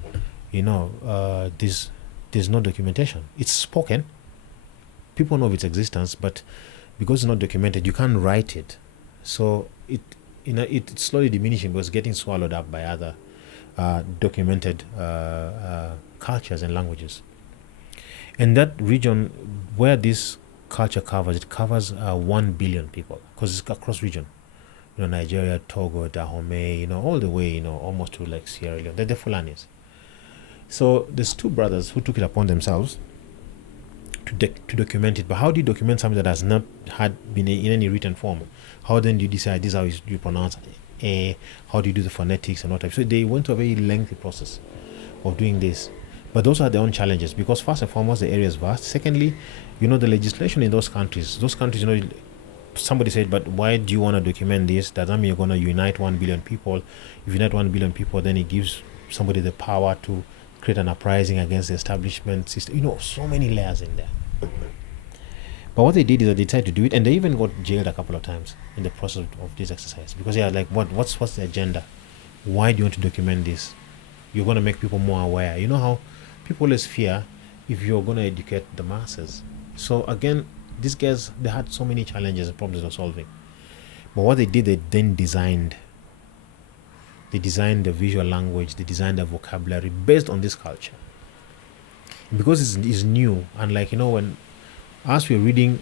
there's no documentation. It's spoken. People know of its existence, but because it's not documented, you can't write it. So it's slowly diminishing because it's getting swallowed up by other documented cultures and languages. And that region where this culture covers, it covers 1 billion people because it's across region. Nigeria, Togo, Dahomey, all the way, almost to like Sierra Leone. They're the Fulanis. So there's two brothers who took it upon themselves to document it. But how do you document something that has not had been in any written form? How then do you decide this is how you pronounce A? How do you do the phonetics and what type? So they went through a very lengthy process of doing this. But those are their own challenges because first and foremost, the area is vast. Secondly, the legislation in those countries, somebody said, but why do you want to document this? Does that mean you're going to unite 1 billion people? If you unite 1 billion people, then it gives somebody the power to create an uprising against the establishment system. So many layers in there. But what they did is they decided to do it, and they even got jailed a couple of times in the process of this exercise because what's the agenda? Why do you want to document this? You're going to make people more aware. You know how people always fear if you're going to educate the masses. So again, these guys, they had so many challenges and problems they were solving. But what they did, they then designed the visual language, they designed the vocabulary based on this culture. Because it's new, and when as we're reading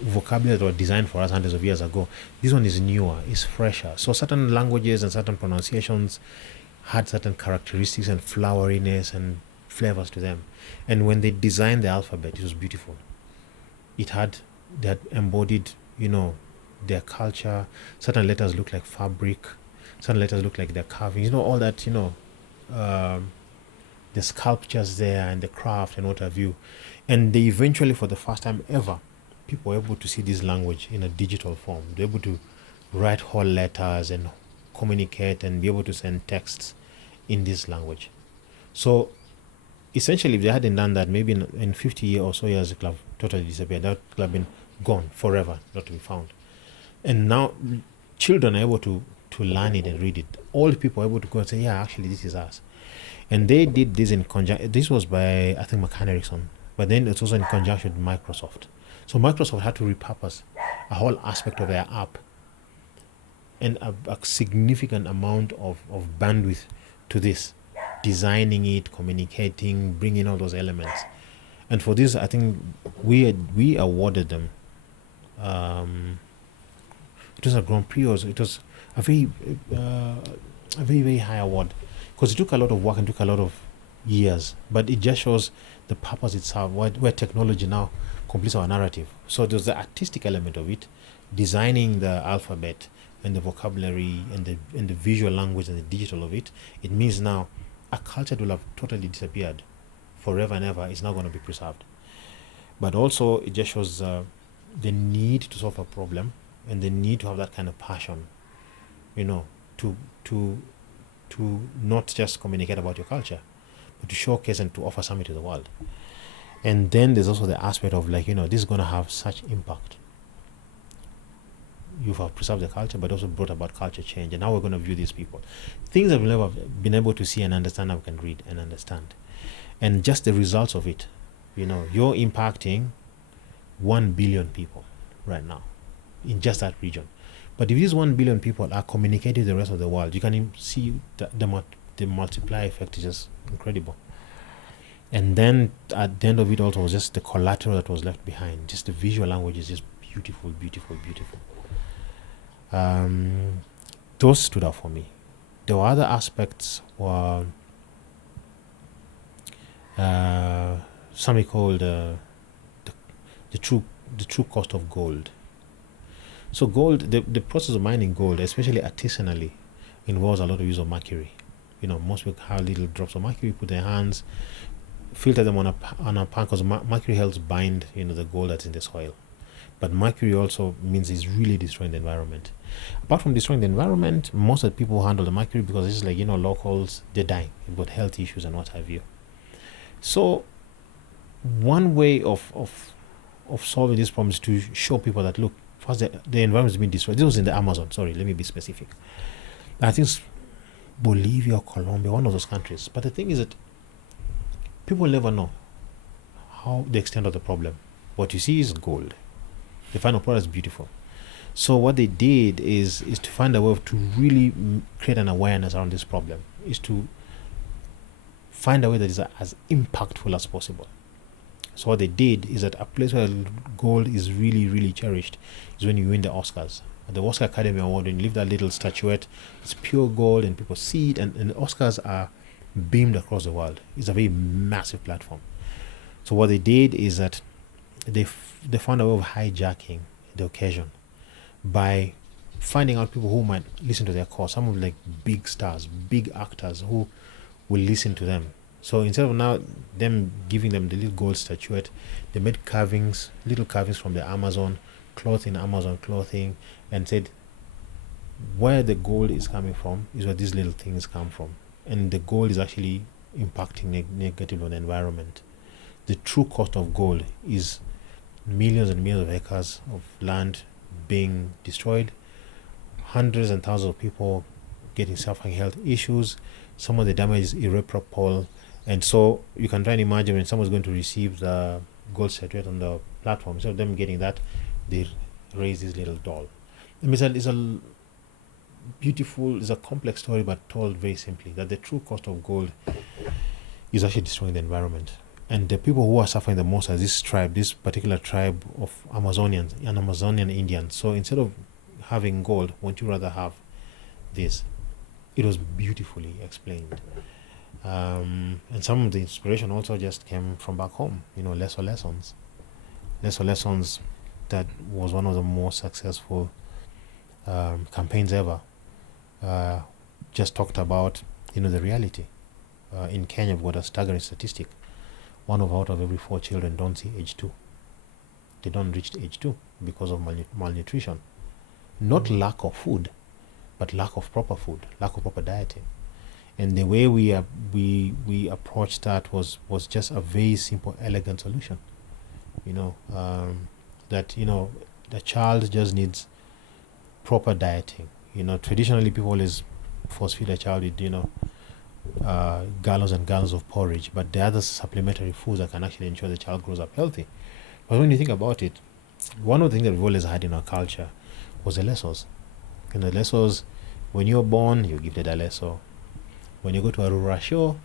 vocabulary that were designed for us hundreds of years ago, this one is newer, it's fresher. So certain languages and certain pronunciations had certain characteristics and floweriness and flavors to them. And when they designed the alphabet, it was beautiful. They had embodied, their culture. Certain letters look like fabric. Certain letters look like they're carving. All that, the sculptures there and the craft and what have you. And they eventually, for the first time ever, people were able to see this language in a digital form. They're able to write whole letters and communicate and be able to send texts in this language. So essentially, if they hadn't done that, maybe in 50 or so years, it could have totally disappeared. That could have been gone forever, not to be found. And now children are able to learn it and read it. All people are able to go and say, yeah, actually, this is us. And they did this in conjunction. This was by, I think, McCann Erickson. But then it's also in conjunction with Microsoft. So Microsoft had to repurpose a whole aspect of their app and a significant amount of bandwidth to this, designing it, communicating, bringing all those elements. And for this, I think we awarded them. It was a Grand Prix. It was a very a very, very high award, because it took a lot of work and took a lot of years, but it just shows the purpose itself, where technology now completes our narrative. So there's the artistic element of it, designing the alphabet and the vocabulary and the visual language and the digital of it. It means now a culture that will have totally disappeared forever and ever is now going to be preserved. But also it just shows the need to solve a problem and the need to have that kind of passion, to not just communicate about your culture, but to showcase and to offer something to the world. And then there's also the aspect of this is going to have such impact. You have preserved the culture, but also brought about culture change. And how we're going to view these people. Things that we've never been able to see and understand, now we can read and understand. And just the results of it, you're impacting 1 billion people right now in just that region. But if these 1 billion people are communicating to the rest of the world, you can see the multiply effect is just incredible. And then at the end of it also was just the collateral that was left behind. Just the visual language is just beautiful, beautiful, beautiful. Those stood out for me. There were other aspects were something called the true cost of gold. So gold, the process of mining gold, especially artisanally, involves a lot of use of mercury. Most people have little drops of mercury, put their hands, filter them on a pan, because mercury helps bind the gold that's in the soil. But mercury also means it's really destroying the environment. Apart from destroying the environment, most of the people handle the mercury because it's like locals, they're dying, they've got health issues and what have you. So one way of solving this problem is to show people that, look, first the environment is being destroyed. This was in the Amazon. Sorry, let me be specific. I think it's Bolivia or Colombia, one of those countries. But the thing is that people never know how the extent of the problem. What you see is gold. The final product is beautiful. So what they did is to find a way to really create an awareness around this problem, is to find a way that is as impactful as possible. So what they did is that a place where gold is really, really cherished is when you win the Oscars. At the Oscar Academy Award, when you leave that little statuette, it's pure gold and people see it, and the Oscars are beamed across the world. It's a very massive platform. So what they did is that they found a way of hijacking the occasion by finding out people who might listen to their cause. Some of big stars, big actors who will listen to them. So instead of now them giving them the little gold statuette, they made little carvings from the Amazon, clothing, Amazon clothing, and said where the gold is coming from is where these little things come from. And the gold is actually impacting negatively on the environment. The true cost of gold is millions and millions of acres of land being destroyed, hundreds and thousands of people suffering health issues. Some of the damage is irreparable. And so you can try and imagine when someone's going to receive the gold statuette on the platform, instead of them getting that, they raise this little doll. I mean, it's a beautiful, it's a complex story, but told very simply, that the true cost of gold is actually destroying the environment. And the people who are suffering the most are this particular tribe of Amazonians, an Amazonian Indians. So instead of having gold, won't you rather have this? It was beautifully explained. And some of the inspiration also just came from back home, lesser lessons. That was one of the most successful campaigns ever. Just talked about, the reality. In Kenya, we've got a staggering statistic. 1 out of every 4 children don't see age 2. They don't reach age 2 because of malnutrition. Not lack of food, but lack of proper food, lack of proper dieting. And the way we approached that was just a very simple, elegant solution. That the child just needs proper dieting. Traditionally people always force feed a child with gallons and gallons of porridge, but there are other supplementary foods that can actually ensure the child grows up healthy. But when you think about it, one of the things that we've always had in our culture was the lessons. The lessons, when you're born, you give the lesso. When you go to a rural show,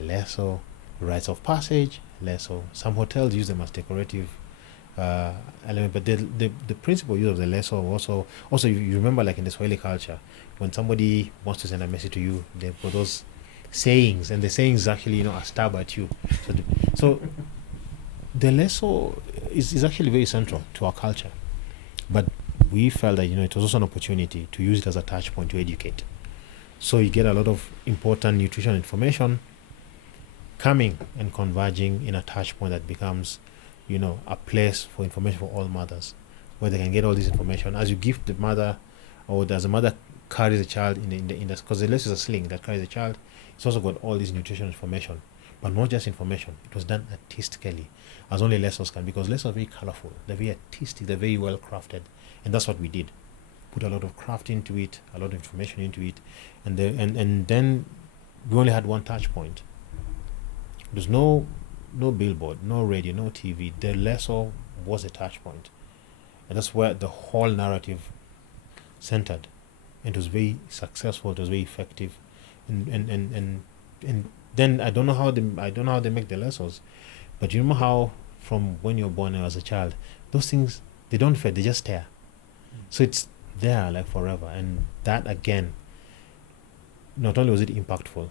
lesso. Rites of passage, lesso. Some hotels use them as decorative element. But the principal use of the lesson also you remember, like in the Swahili culture, when somebody wants to send a message to you, they've got those sayings, and the sayings actually a stab at you. So the lesson is actually very central to our culture, but we felt that it was also an opportunity to use it as a touch point to educate. So you get a lot of important nutrition information coming and converging in a touch point that becomes a place for information for all mothers, where they can get all this information as you give the mother, or as the mother carries the child in the because the lesson is a sling that carries the child. It's also got all this nutrition information, but not just information. It was done artistically, as only lessons can, because lessons are very colorful, they're very artistic, they're very well crafted, and that's what we did. Put a lot of craft into it, a lot of information into it, and then we only had one touch point. There's no billboard, no radio, no TV. The lesson was a touch point, and that's where the whole narrative centered. And it was very successful. It was very effective, and then I don't know how they make the lessons, but you know how from when you're born as a child, those things, they don't fade, they just stare. So it's there like forever, and that again, not only was it impactful,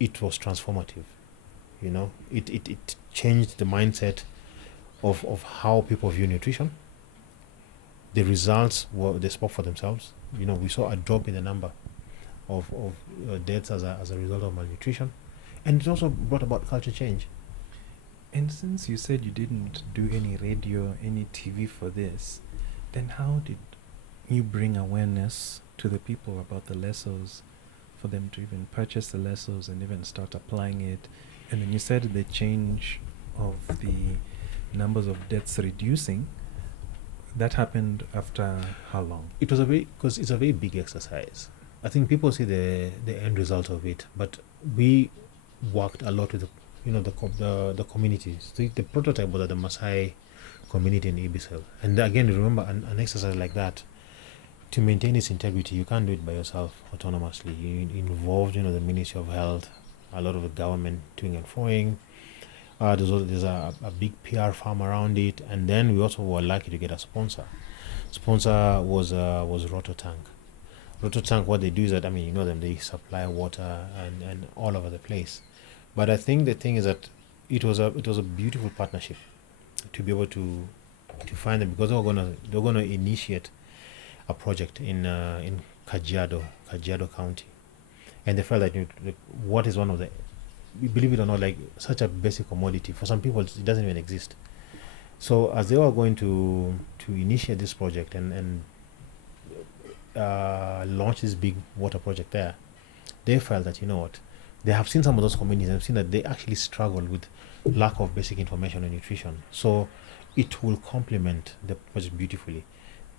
it was transformative. It changed the mindset of how people view nutrition. The results they spoke for themselves. We saw a drop in the number of deaths as a result of malnutrition, and it also brought about culture change. And since you said you didn't do any radio, any TV for this, then how did you bring awareness to the people about the lessons, for them to even purchase the lessons and even start applying it? And then you said the change of the numbers of deaths reducing. That happened after how long? It was because it's a very big exercise. I think people see the end result of it, but we worked a lot with the communities. The prototype was at the Maasai community in Ibizel, and again, remember, an exercise like that, to maintain its integrity, you can't do it by yourself autonomously. You involved, the Ministry of Health, a lot of the government doing and froing. There's a big PR farm around it, and then we also were lucky to get a sponsor. Sponsor was Rototank. Rototank, what they do is that, they supply water and all over the place. But I think the thing is that it was a beautiful partnership to be able to find them, because they're gonna initiate a project in Kajiado County, and they felt that what is one of the, believe it or not, like such a basic commodity, for some people it doesn't even exist. So as they were going to initiate this project and launch this big water project there, they felt that they have seen some of those communities and have seen that they actually struggle with lack of basic information on nutrition. So it will complement the project beautifully.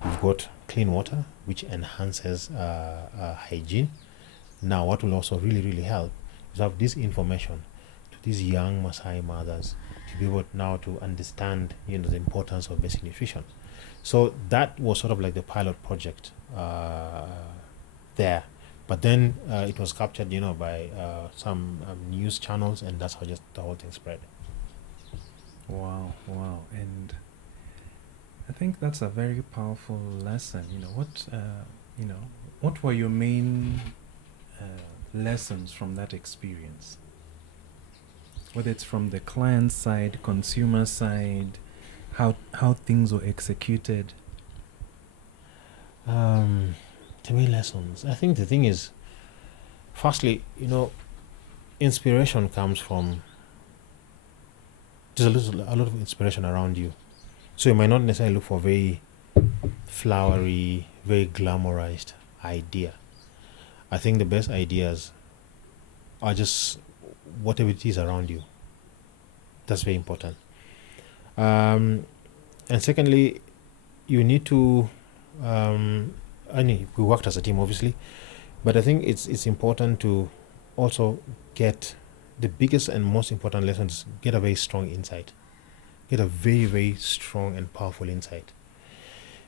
We've got clean water, which enhances hygiene. Now, what will also really, really help is have this information to these young Maasai mothers to be able now to understand, the importance of basic nutrition. So that was sort of like the pilot project there. But then it was captured, by some news channels, and that's how just the whole thing spread. Wow. And I think that's a very powerful lesson. What were your main lessons from that experience? Whether it's from the client side, consumer side, how things were executed. The main lessons. I think the thing is, firstly, inspiration comes from, there's a lot of inspiration around you. So you might not necessarily look for very flowery, very glamorized idea. I think the best ideas are just whatever it is around you. That's very important. And secondly, you need to, we worked as a team, obviously, but I think it's important to also get the biggest and most important lessons. Get a very strong insight. Get a very, very strong and powerful insight.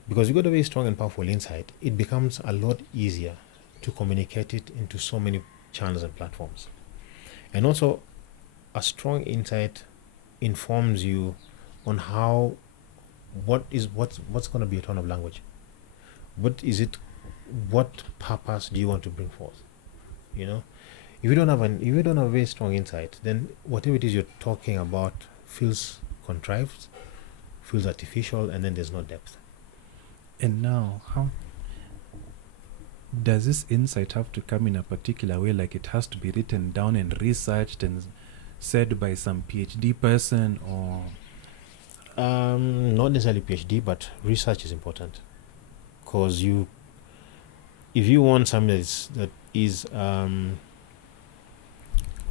Because you got a very strong and powerful insight, it becomes a lot easier to communicate it into so many channels and platforms. And also, a strong insight informs you on how what's going to be a tone of language? What is it? What purpose do you want to bring forth? You know, if you don't have a very strong insight, then whatever it is you're talking about feels contrived, feels artificial, and then there's no depth. And now, how does this insight have to come in a particular way? Like it has to be written down and researched and said by some PhD person, or not necessarily PhD, but research is important, because if you want something that is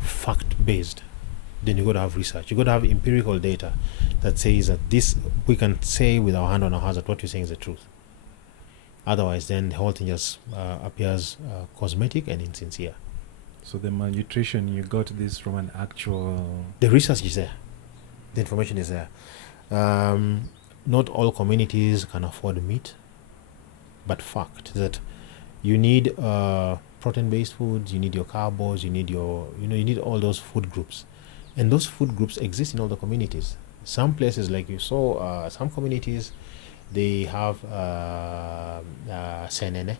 fact based, then you got to have research. You got to have empirical data that says that this, we can say with our hand on our heart that what you're saying is the truth. Otherwise, then the whole thing just appears cosmetic and insincere. so the malnutrition, you got this from an actual. The research is there, the information is there. Not all communities can afford meat, but fact that you need protein-based foods, you need your carbs, you need all those food groups, and those food groups exist in all the communities. Some places, like you saw, some communities, they have senene.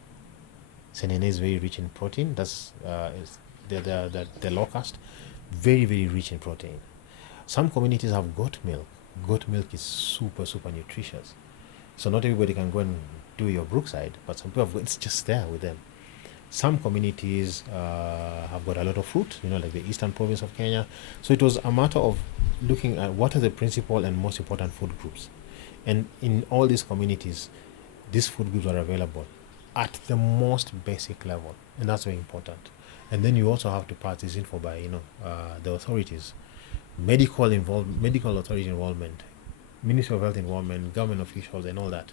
Senene is very rich in protein. That's is the locust, very, very rich in protein. Some communities have goat milk. Goat milk is super, super nutritious. So not everybody can go and do your Brookside, but some people it's just there with them. Some communities have got a lot of fruit, like the eastern province of Kenya. So it was a matter of looking at what are the principal and most important food groups. And in all these communities, these food groups are available at the most basic level. And that's very important. And then you also have to pass this info by, the authorities, medical authority involvement, Ministry of Health involvement, government officials, and all that.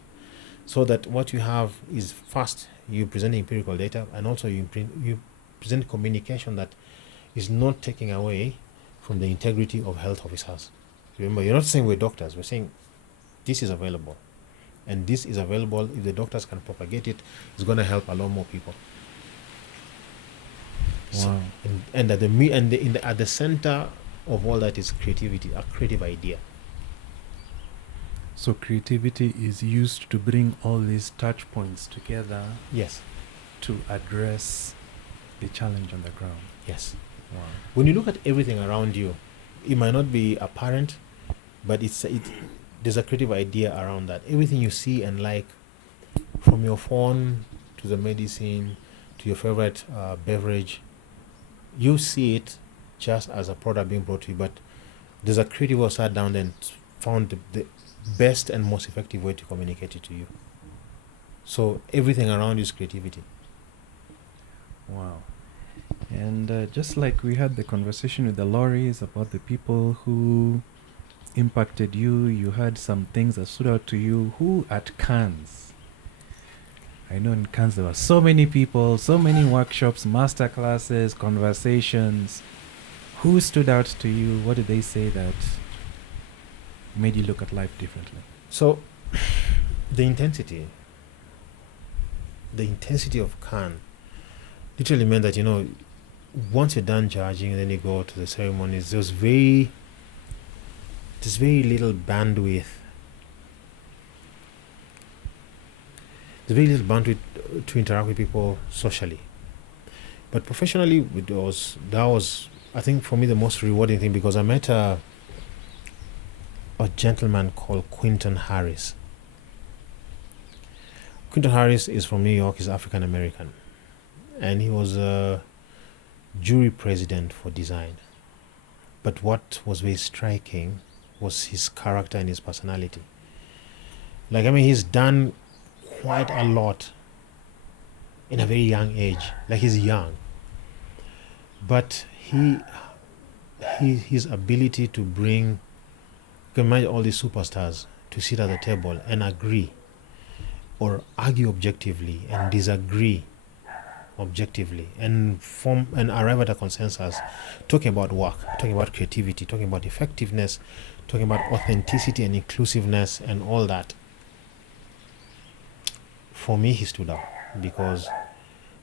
So that what you have is first, you present empirical data, and also you present communication that is not taking away from the integrity of health officers. Remember, you're not saying we're doctors, we're saying this is available. And this is available. If the doctors can propagate it, it's going to help a lot more people. Wow. So, and at the center of all that is creativity, a creative idea. So creativity is used to bring all these touch points together. Yes. To address the challenge on the ground. Yes. Wow. When you look at everything around you, it might not be apparent, but there's a creative idea around that. Everything you see and like, from your phone to the medicine to your favorite beverage, you see it just as a product being brought to you, but there's a creative who sat down and found the best and most effective way to communicate it to you. So everything around you is creativity. Wow. And just like we had the conversation with the lorries about the people who impacted you, you had some things that stood out to you. Who at Cannes? I know in Cannes there were so many people, so many workshops, master classes, conversations. Who stood out to you? What did they say that made you look at life differently? So the intensity of Cannes literally meant that, once you're done judging and then you go to the ceremonies, there's very little bandwidth. There's very little bandwidth to interact with people socially. But professionally, that was, I think, for me, the most rewarding thing, because I met a gentleman called Quinton Harris. Quinton Harris is from New York. He's African American, and he was a jury president for design. But what was very striking was his character and his personality. He's done quite a lot in a very young age. He's young, but his ability to bring, you can imagine all these superstars to sit at the table and agree, or argue objectively and disagree objectively, and form and arrive at a consensus, talking about work, talking about creativity, talking about effectiveness, talking about authenticity and inclusiveness and all that. For me, he stood out because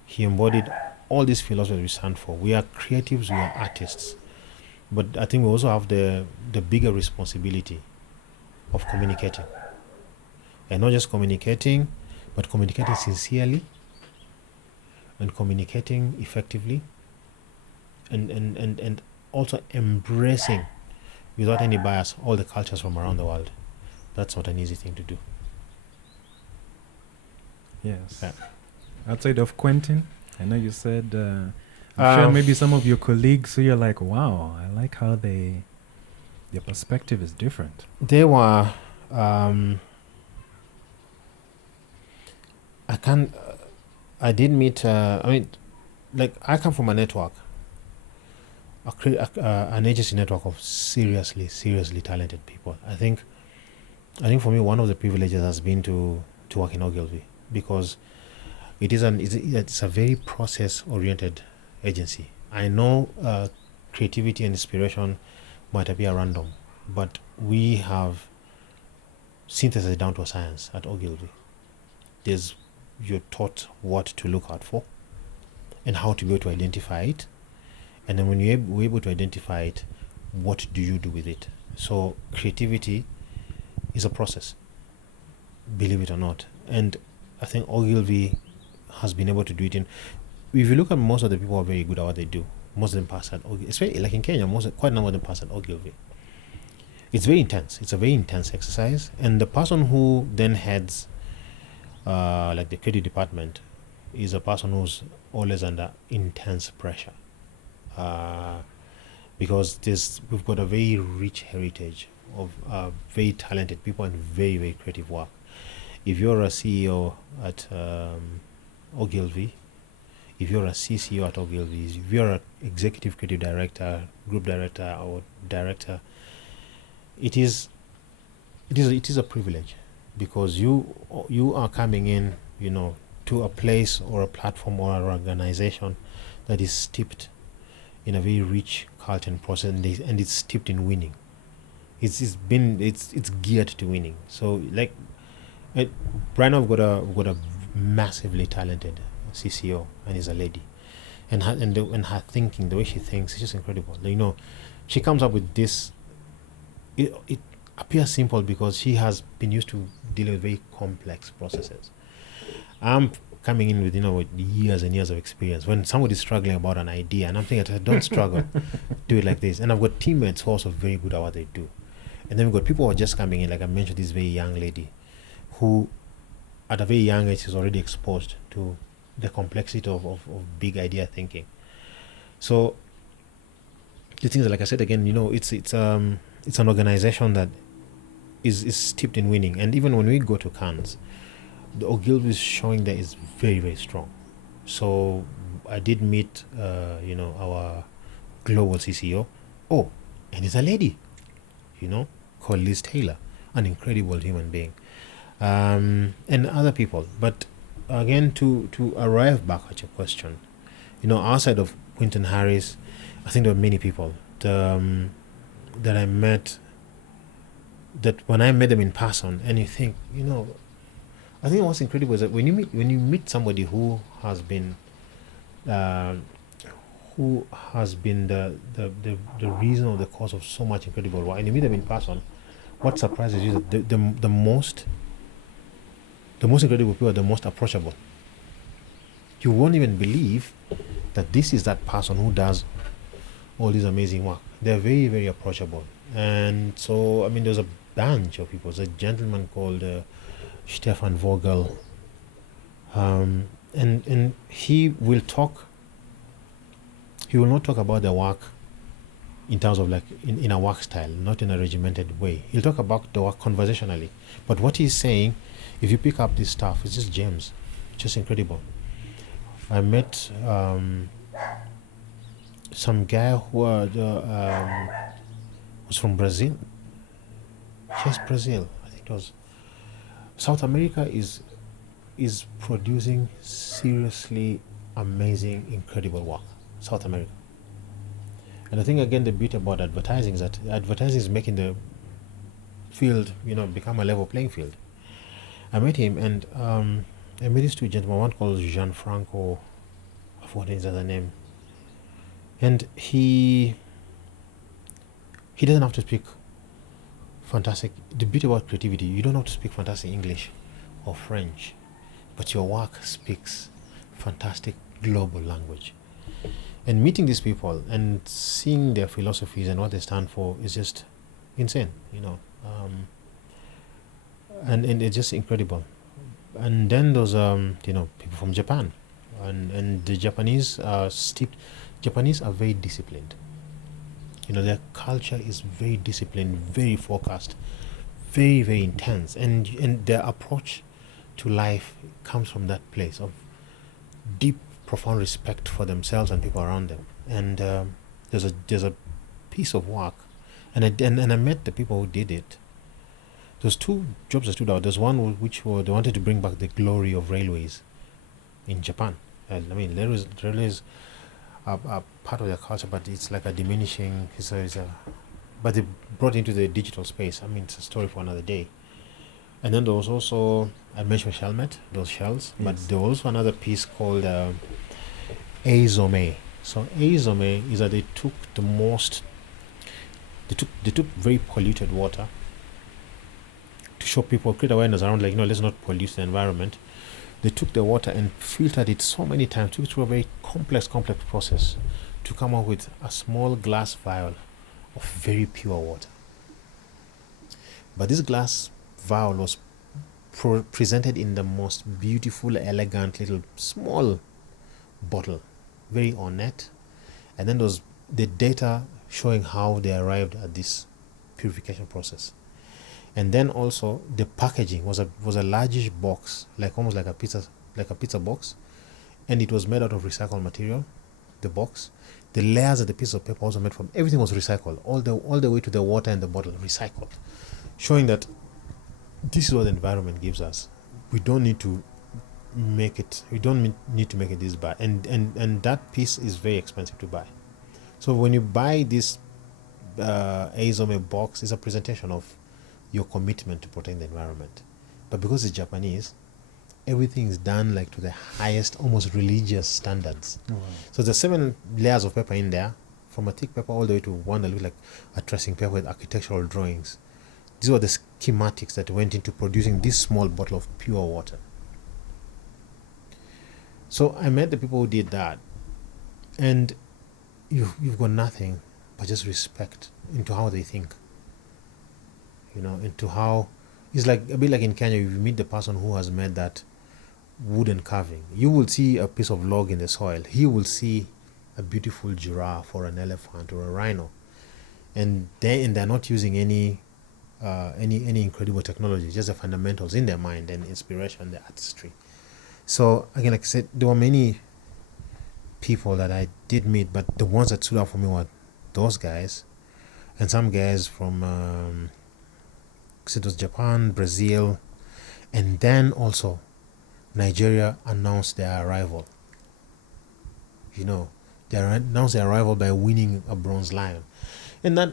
he embodied all these philosophies we stand for. We are creatives, we are artists, but I think we also have the bigger responsibility of communicating. and not just communicating, but communicating sincerely and communicating effectively, and also embracing without any bias all the cultures from around the world. That's not an easy thing to do. Yes. Yeah. Outside of Quentin, I know you said, I'm sure maybe some of your colleagues, so you're like, wow, I like how their perspective is different. They were, I did meet, I come from a network, an agency network of seriously talented people. I think for me, one of the privileges has been to work in Ogilvy, because it's a very process-oriented agency. I know creativity and inspiration might appear random, but we have synthesized down to a science at Ogilvy. You're taught what to look out for and how to be able to identify it, and then when you're able to identify it, what do you do with it? So creativity is a process, believe it or not, and I think Ogilvy has been able to do it. If you look at most of the people who are very good at what they do, most of them pass at Ogilvy. Especially like in Kenya, quite a number of them pass at Ogilvy. It's very intense. It's a very intense exercise, and the person who then heads like the creative department is a person who's always under intense pressure, because we've got a very rich heritage of very talented people and very creative work. If you're a CEO at Ogilvy, if you're a CCO at Ogilvy, if you're an executive creative director, group director, or director, it is a privilege, because you are coming in, to a place or a platform or an organization that is steeped in a very rich culture and process, and it's steeped in winning. It's geared to winning. So like, right now we've got a massively talented CCO, and is a lady, and her thinking, the way she thinks, is just incredible. She comes up with this. It appears simple because she has been used to dealing with very complex processes. I'm coming in with with years and years of experience. When somebody's struggling about an idea, and I'm thinking, don't struggle, do it like this. And I've got teammates who are also very good at what they do. And then we've got people who are just coming in, like I mentioned, this very young lady, who at a very young age is already exposed to the complexity of big idea thinking. So the things, like I said again, it's an organization that is steeped in winning. And even when we go to Cannes, the Ogilvy is showing that is very strong. So I did meet our global CCO. Oh, and it's a lady, called Liz Taylor, an incredible human being, and other people. But again, to arrive back at your question, outside of Quentin Harris, I think there were many people that I met, that when I met them in person, and you think, I think what's incredible is that when you meet somebody who has been the reason or the cause of so much incredible work, and you meet them in person, what surprises you is that the most incredible people are the most approachable. You won't even believe that this is that person who does all this amazing work. They're very approachable. And so, there's a bunch of people. There's a gentleman called Stefan Vogel, and he will not talk about the work in terms of like in a work style, not in a regimented way. He'll talk about the work conversationally, but what he's saying, if you pick up this stuff, it's just gems, just incredible. I met some guy who was from Brazil. Yes, Brazil. I think it was. South America is producing seriously amazing, incredible work. South America. And I think again the beauty about advertising is that advertising is making the field, become a level playing field. I met him, and I met these two gentlemen, one called Gianfranco, I forgot his other name. And he doesn't have to speak fantastic. The beauty about creativity, you don't have to speak fantastic English. or French, but your work speaks fantastic global language. And meeting these people and seeing their philosophies and what they stand for is just insane, and it's just incredible. And then those people from Japan, and the Japanese are steeped. Japanese are very disciplined. Their culture is very disciplined, very focused, very, very intense, and their approach to life comes from that place of deep, profound respect for themselves and people around them. And there's a piece of work, and I met the people who did it. There's two jobs that stood out. There's one which they wanted to bring back the glory of railways in Japan. Railways are part of their culture, but it's like a diminishing. But they brought into the digital space. It's a story for another day. And then there was also, I mentioned Shelmet, those shells, yes. But there was also another piece called Aizome. So Aizome is that they took very polluted water to show people, create awareness around, let's not pollute the environment. They took the water and filtered it so many times, took it through a very complex process to come up with a small glass vial of very pure water. But this glass vial was presented in the most beautiful, elegant, little small bottle, very ornate. And then there's the data showing how they arrived at this purification process. And then also the packaging was a largish box, almost like a pizza box, and it was made out of recycled material. The box, the layers of the piece of paper also made from, everything was recycled, all the way to the water and the bottle, recycled, showing that this is what the environment gives us. We don't need to make it. We don't need to make it this bad, and that piece is very expensive to buy. So when you buy this Aizome box, it's a presentation of your commitment to protect the environment. But because it's Japanese, everything is done to the highest, almost religious standards. Oh, wow. So there's 7 layers of paper in there, from a thick paper all the way to one that looks like a tracing paper with architectural drawings. These were the schematics that went into producing this small bottle of pure water. So I met the people who did that, and you've got nothing but just respect into how they think. Into how it's a bit like in Kenya. If you meet the person who has made that wooden carving, you will see a piece of log in the soil. He will see a beautiful giraffe or an elephant or a rhino, and they're not using any incredible technology, just the fundamentals in their mind and inspiration, the artistry. So again, like I said, there were many people that I did meet, but the ones that stood out for me were those guys, and some guys from it was Japan, Brazil, and then also Nigeria announced their arrival. They announced their arrival by winning a bronze lion, and that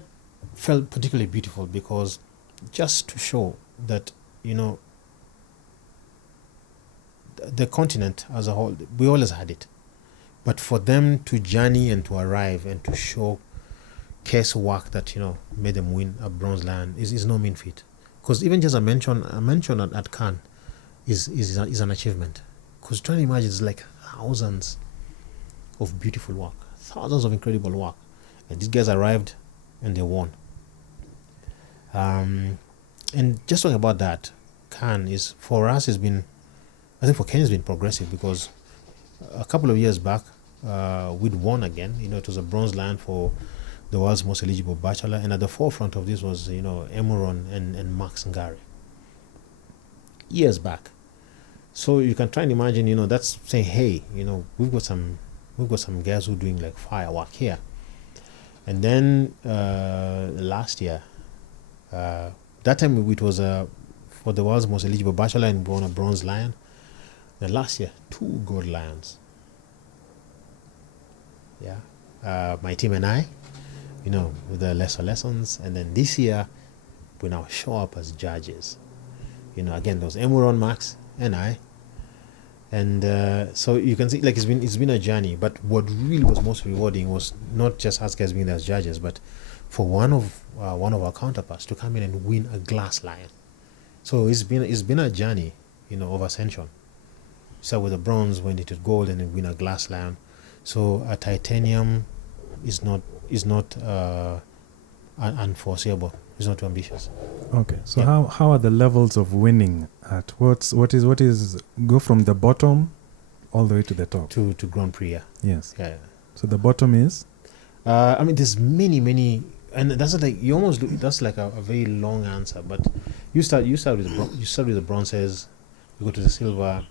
felt particularly beautiful because just to show that the continent as a whole, we always had it, but for them to journey and to arrive and to show case work that made them win a bronze lion is no mean feat. Because even just a mention at Cannes is an achievement. Because try to imagine, it's like thousands of beautiful work, thousands of incredible work, and these guys arrived and they won. And just talking about that, Cannes is, for us, has been, I think for Kenya, it's been progressive, because a couple of years back we'd won again. It was a bronze lion for the world's most eligible bachelor, and at the forefront of this was Emuron and Max Ngari years back. So you can try and imagine, that's saying, hey, we've got some guys who are doing firework here. And then last year, that time it was for the world's most eligible bachelor, and won a bronze lion. And last year, 2 gold lions. Yeah, my team and I, with the lesser lessons. And then this year, we now show up as judges. Again, those Emuron, Max, and I. And so you can see, it's been a journey. But what really was most rewarding was not just us guys being there as judges, but for one of our counterparts to come in and win a glass lion. So it's been a journey, of ascension. So with the bronze, went into gold, and then win a glass lion. So a titanium is not unforeseeable. It's not too ambitious. Okay, so Yeah. how are the levels of winning at what is go from the bottom all the way to the top? To Grand Prix, yeah. Yes. Yeah. So the bottom is I mean, there's many, and that's like you almost do. That's like a very long answer, but you start with the bronzes, you go to the silver,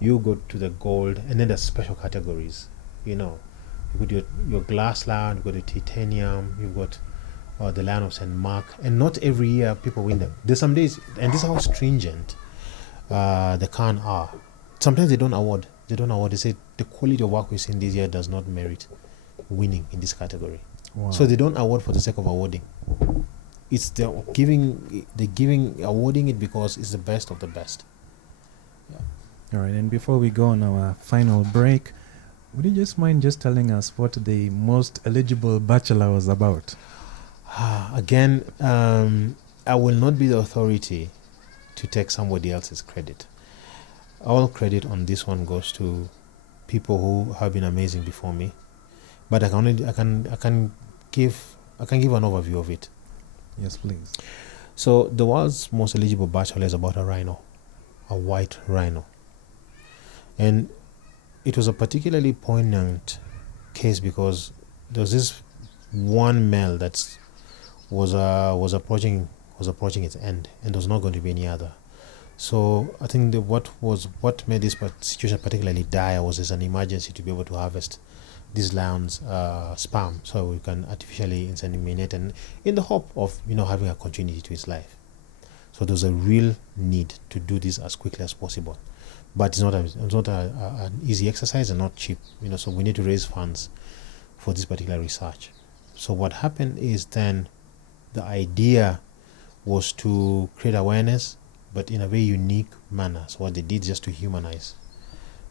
you go to the gold, and then there's special categories. You got your glass lion, you got the titanium, you've got the Lion of St. Mark, and not every year people win them. There's some days, and this is how stringent the Khan are. Sometimes they don't award. They say the quality of work we've seen this year does not merit winning in this category. wow. So they don't award for the sake of awarding. It's awarding it because it's the best of the best. All right, and before we go on our final break, would you just mind just telling us what the most eligible bachelor was about? Again, I will not be the authority to take somebody else's credit. All credit on this one goes to people who have been amazing before me, but I can give an overview of it. Yes, please. So the world's most eligible bachelor is about a rhino, a white rhino, and it was a particularly poignant case because there was this one male that was approaching its end, and there was not going to be any other. So I think what made this situation particularly dire was an emergency to be able to harvest this lion's sperm, so we can artificially inseminate, and in the hope of having a continuity to his life. So there's a real need to do this as quickly as possible, but it's not an easy exercise and not cheap. So we need to raise funds for this particular research. So what happened is then the idea was to create awareness, but in a very unique manner. So what they did just to humanize,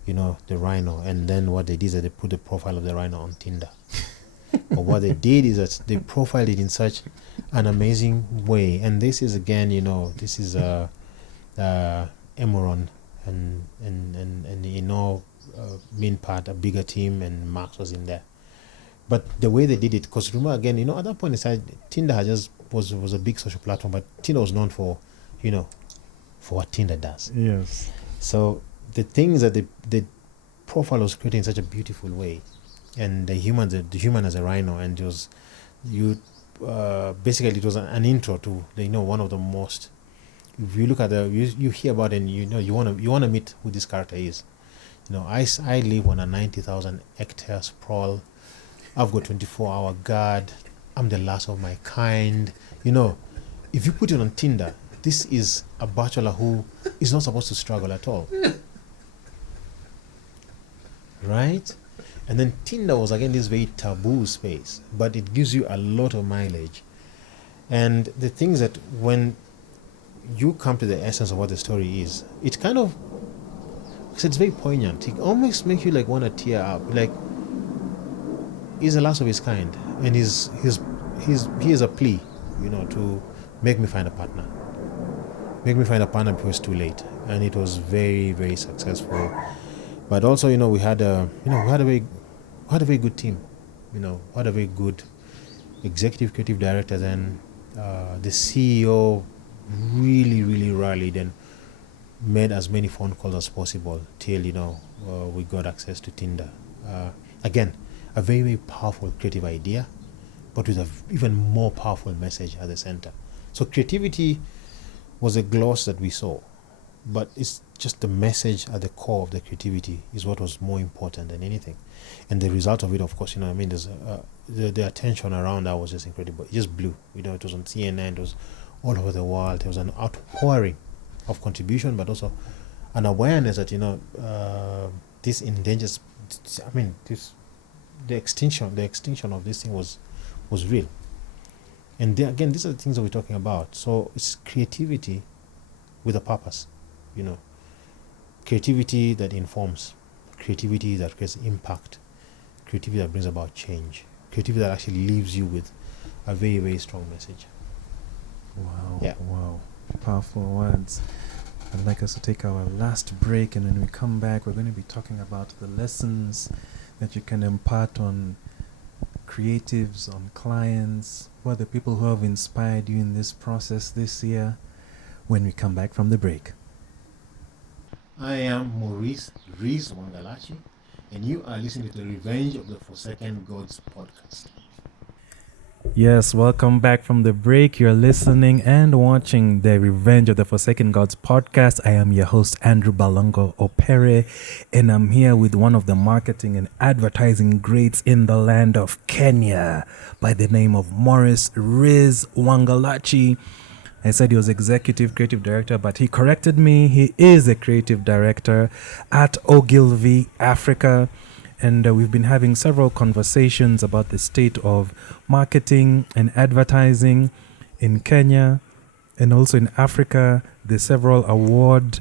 the rhino, and then what they did is that they put the profile of the rhino on Tinder. But what they did is that they profiled it in such an amazing way, and this is again, this is Emeron and mean part a bigger team, and Max was in there. But the way they did it, because remember again, at that point inside, Tinder was a big social platform, but Tinder was known for what Tinder does. Yes. So the things that the profile was created in such a beautiful way, and the human as a rhino, and it was basically it was an intro to one of the most. If you look at you hear about it, and you want to meet who this character is. I live on a 90,000 hectare sprawl. I've got 24-hour guard. I'm the last of my kind. If you put it on Tinder, this is a bachelor who is not supposed to struggle at all. Right? And then Tinder was again this very taboo space, but it gives you a lot of mileage. And the things that when you come to the essence of what the story is, it kind of, it's very poignant. It almost makes you want to tear up. He's the last of his kind, and he is a plea, to make me find a partner. Make me find a partner before it's too late, and it was very, very successful. But also, we had a very good team. Had a very good executive creative director. Then the CEO really, really rallied and made as many phone calls as possible till we got access to Tinder. Again, a very, very powerful creative idea, but with an even more powerful message at the center. So creativity was a gloss that we saw, but it's just the message at the core of the creativity is what was more important than anything. And the result of it, of course, there's the attention around that was just incredible. It just blew. It was on CNN, it was all over the world. There was an outpouring of contribution, but also an awareness that this endangers. The extinction of this thing was real. And again, these are the things that we're talking about. So it's creativity with a purpose, creativity that informs, creativity that creates impact, creativity that brings about change, creativity that actually leaves you with a very, very strong message. Wow. Yeah. Wow. Powerful words. I'd like us to take our last break, and when we come back, we're going to be talking about the lessons that you can impart on creatives, on clients, who are the people who have inspired you in this process this year, when we come back from the break. I am Maurice, Rizz Wangalachi, and you are listening to the Revenge of the Forsaken Gods podcast. Yes, welcome back from the break. You're listening and watching the Revenge of the Forsaken Gods podcast. I am your host, Andrew Balongo Opere, and I'm here with one of the marketing and advertising greats in the land of Kenya by the name of Maurice Rizz Wangalachi. I said he was executive creative director, but he corrected me. He is a creative director at Ogilvy Africa. And we've been having several conversations about the state of marketing and advertising in Kenya and also in Africa. The several award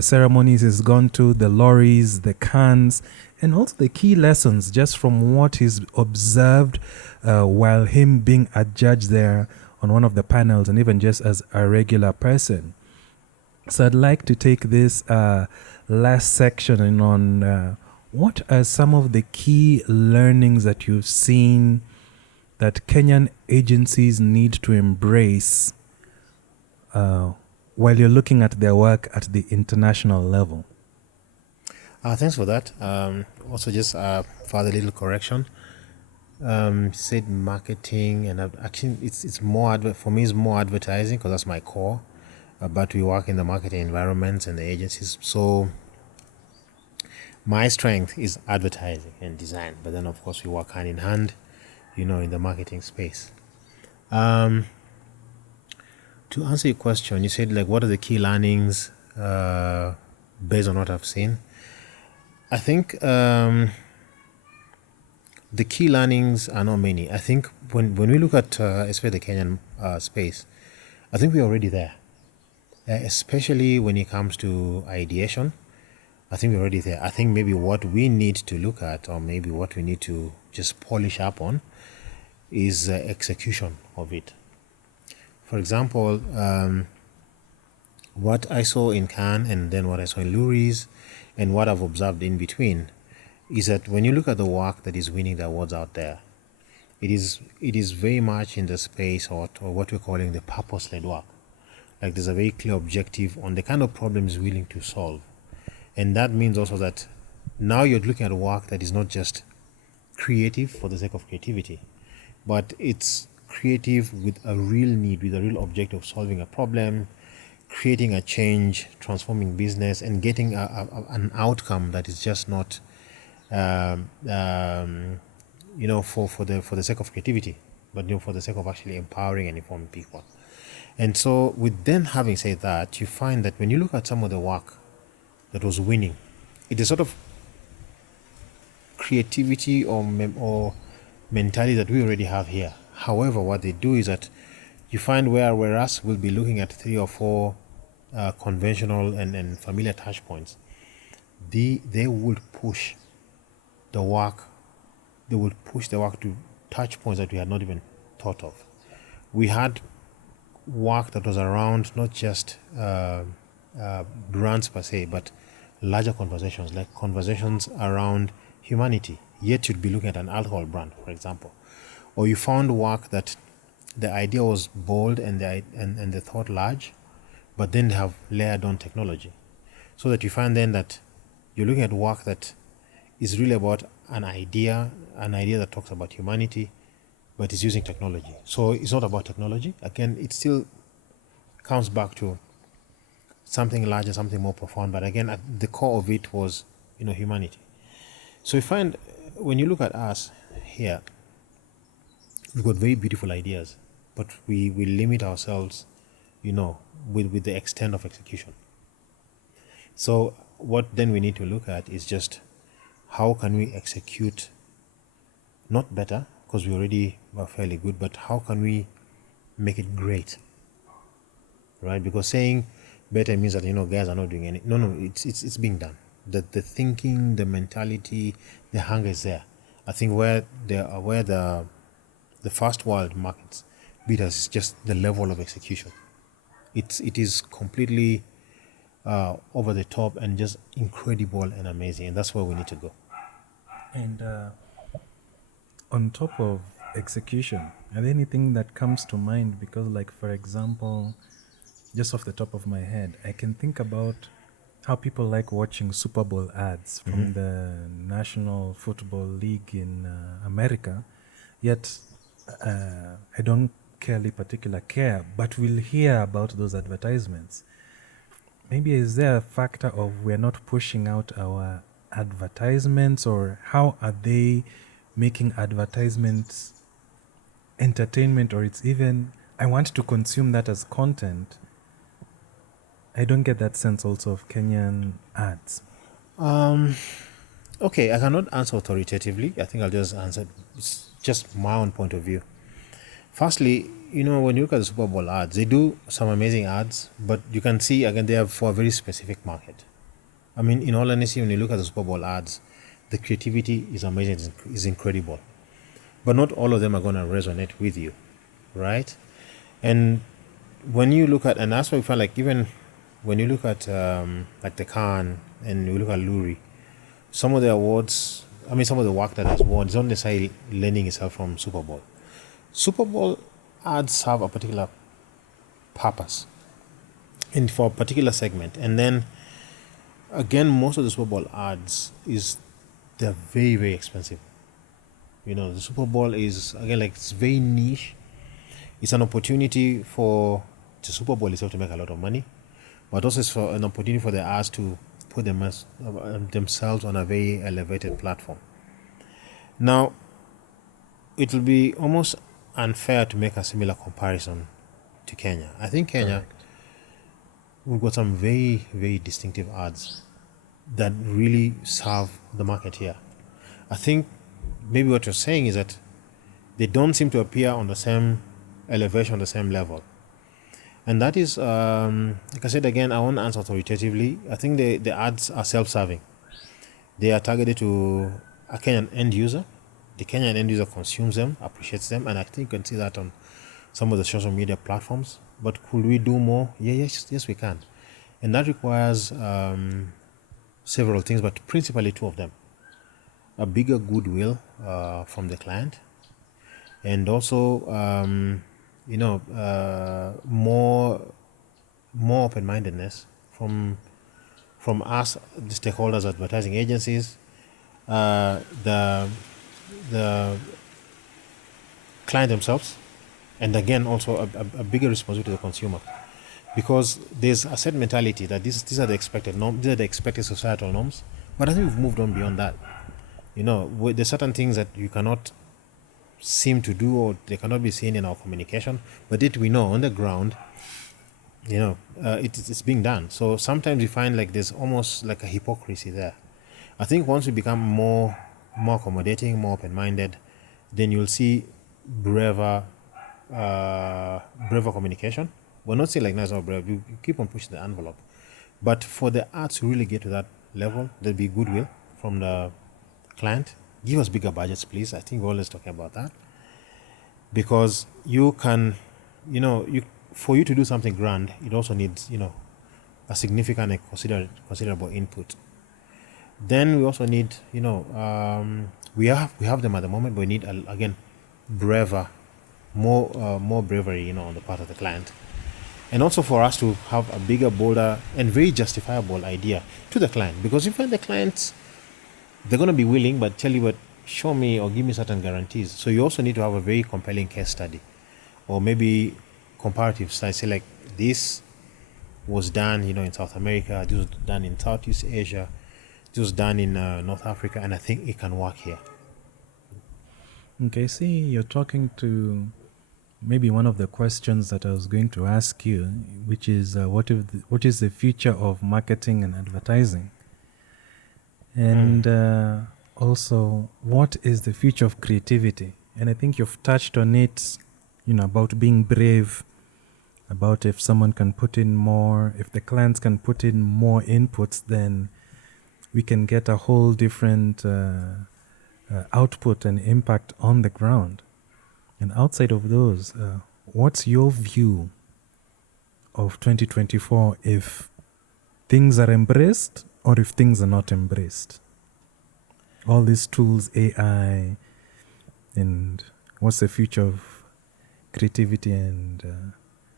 ceremonies he's gone to, the lorries, the cans, and also the key lessons just from what he's observed while him being a judge there on one of the panels and even just as a regular person. So I'd like to take this last section on what are some of the key learnings that you've seen that Kenyan agencies need to embrace while you're looking at their work at the international level? Thanks for that. Also, just further little correction. Said marketing, and actually, it's more for me. It's more advertising because that's my core. But we work in the marketing environments and the agencies, so my strength is advertising and design, but then of course we work hand in hand, in the marketing space. To answer your question, you said what are the key learnings based on what I've seen? I think the key learnings are not many. I think when we look at especially the Kenyan space, I think we're already there, especially when it comes to ideation. I think we're already there. I think maybe what we need to look at, or maybe what we need to just polish up on, is execution of it. For example, what I saw in Cannes and then what I saw in Rizz and what I've observed in between is that when you look at the work that is winning the awards out there, it is very much in the space or what we're calling the purpose-led work. Like there's a very clear objective on the kind of problems we're willing to solve. And that means also that now you're looking at work that is not just creative for the sake of creativity, but it's creative with a real need, with a real objective of solving a problem, creating a change, transforming business, and getting an outcome that is just not, for the sake of creativity, but for the sake of actually empowering and informing people. And so, with then having said that, you find that when you look at some of the work that was winning, it is sort of creativity or mentality that we already have here. However, what they do is that you find whereas we'll be looking at 3 or 4 conventional and familiar touch points, they would push the work. They would push the work to touch points that we had not even thought of. We had work that was around not just brands per se, but larger conversations, like conversations around humanity. Yet you'd be looking at an alcohol brand, for example. Or you found work that the idea was bold and the thought large, but then they have layered on technology. So that you find then that you're looking at work that is really about an idea that talks about humanity, but is using technology. So it's not about technology. Again, it still comes back to something larger, something more profound. But again, at the core of it was, humanity. So you find when you look at us here, we've got very beautiful ideas, but we limit ourselves, with the extent of execution. So what then we need to look at is just how can we execute, not better, because we already are fairly good, but how can we make it great, right? Because saying better means that guys are not doing anything. No, it's being done. The thinking, the mentality, the hunger is there. I think where the first world markets beat us is just the level of execution. It is completely over the top and just incredible and amazing. And that's where we need to go. And on top of execution, are there anything that comes to mind? Because, like, for example, just off the top of my head, I can think about how people like watching Super Bowl ads from the National Football League in America. Yet, I don't particular care, but we'll hear about those advertisements. Maybe is there a factor of we're not pushing out our advertisements, or how are they making advertisements entertainment, or it's even I want to consume that as content? I don't get that sense also of Kenyan ads. Okay, I cannot answer authoritatively. I think I'll just answer. It's just my own point of view. Firstly, when you look at the Super Bowl ads, they do some amazing ads, but you can see, again, they are for a very specific market. I mean, in all honesty, when you look at the Super Bowl ads, the creativity is amazing, is incredible. But not all of them are going to resonate with you, right? And when you look at, and that's why we find, like, even when you look at like the Khan and you look at Luri, some of the awards, some of the work that has won is not necessarily lending itself from Super Bowl. Super Bowl ads have a particular purpose and for a particular segment. And then, again, most of the Super Bowl ads they're very, very expensive. The Super Bowl is, again, like, it's very niche. It's an opportunity for the Super Bowl itself to make a lot of money, but also it's for an opportunity for the ads to put themselves on a very elevated platform. Now, it will be almost unfair to make a similar comparison to Kenya. I think Kenya, we've got some very, very distinctive ads that really serve the market here. I think maybe what you're saying is that they don't seem to appear on the same elevation, on the same level. And that is, like I said, again, I won't answer authoritatively. I think the ads are self-serving. They are targeted to a Kenyan end user. The Kenyan end user consumes them, appreciates them, and I think you can see that on some of the social media platforms. But could we do more? Yes, we can. And that requires several things, but principally two of them. A bigger goodwill from the client, and also more open-mindedness from us, the stakeholders, advertising agencies, the client themselves, and again also a bigger responsibility to the consumer, because there's a set mentality that these are the expected norms, these are the expected societal norms. But I think we've moved on beyond that. There's certain things that you cannot seem to do, or they cannot be seen in our communication, but it we know on the ground, it's being done. So sometimes you find like there's almost like a hypocrisy there. I think once we become more accommodating, more open-minded, then you'll see braver communication. We're not saying like nice or brave. You keep on pushing the envelope, but for the arts to really get to that level, there'll be goodwill from the client. Give us bigger budgets, please. I think we're always talking about that, because you can, for you to do something grand, it also needs, a significant and considerable input. Then we also need, we have them at the moment, but we need again braver, more bravery, on the part of the client, and also for us to have a bigger, bolder, and very justifiable idea to the client, because you find the clients, they're going to be willing, but tell you what, show me or give me certain guarantees. So you also need to have a very compelling case study, or maybe comparative studies. Say like, this was done, in South America, this was done in Southeast Asia, this was done in North Africa, and I think it can work here. Okay, see, you're talking to maybe one of the questions that I was going to ask you, which is what is the future of marketing and advertising? And also, what is the future of creativity? And I think you've touched on it, about being brave, about if someone can put in more, if the clients can put in more inputs, then we can get a whole different output and impact on the ground. And outside of those, what's your view of 2024 if things are embraced or if things are not embraced. All these tools, AI, and what's the future of creativity and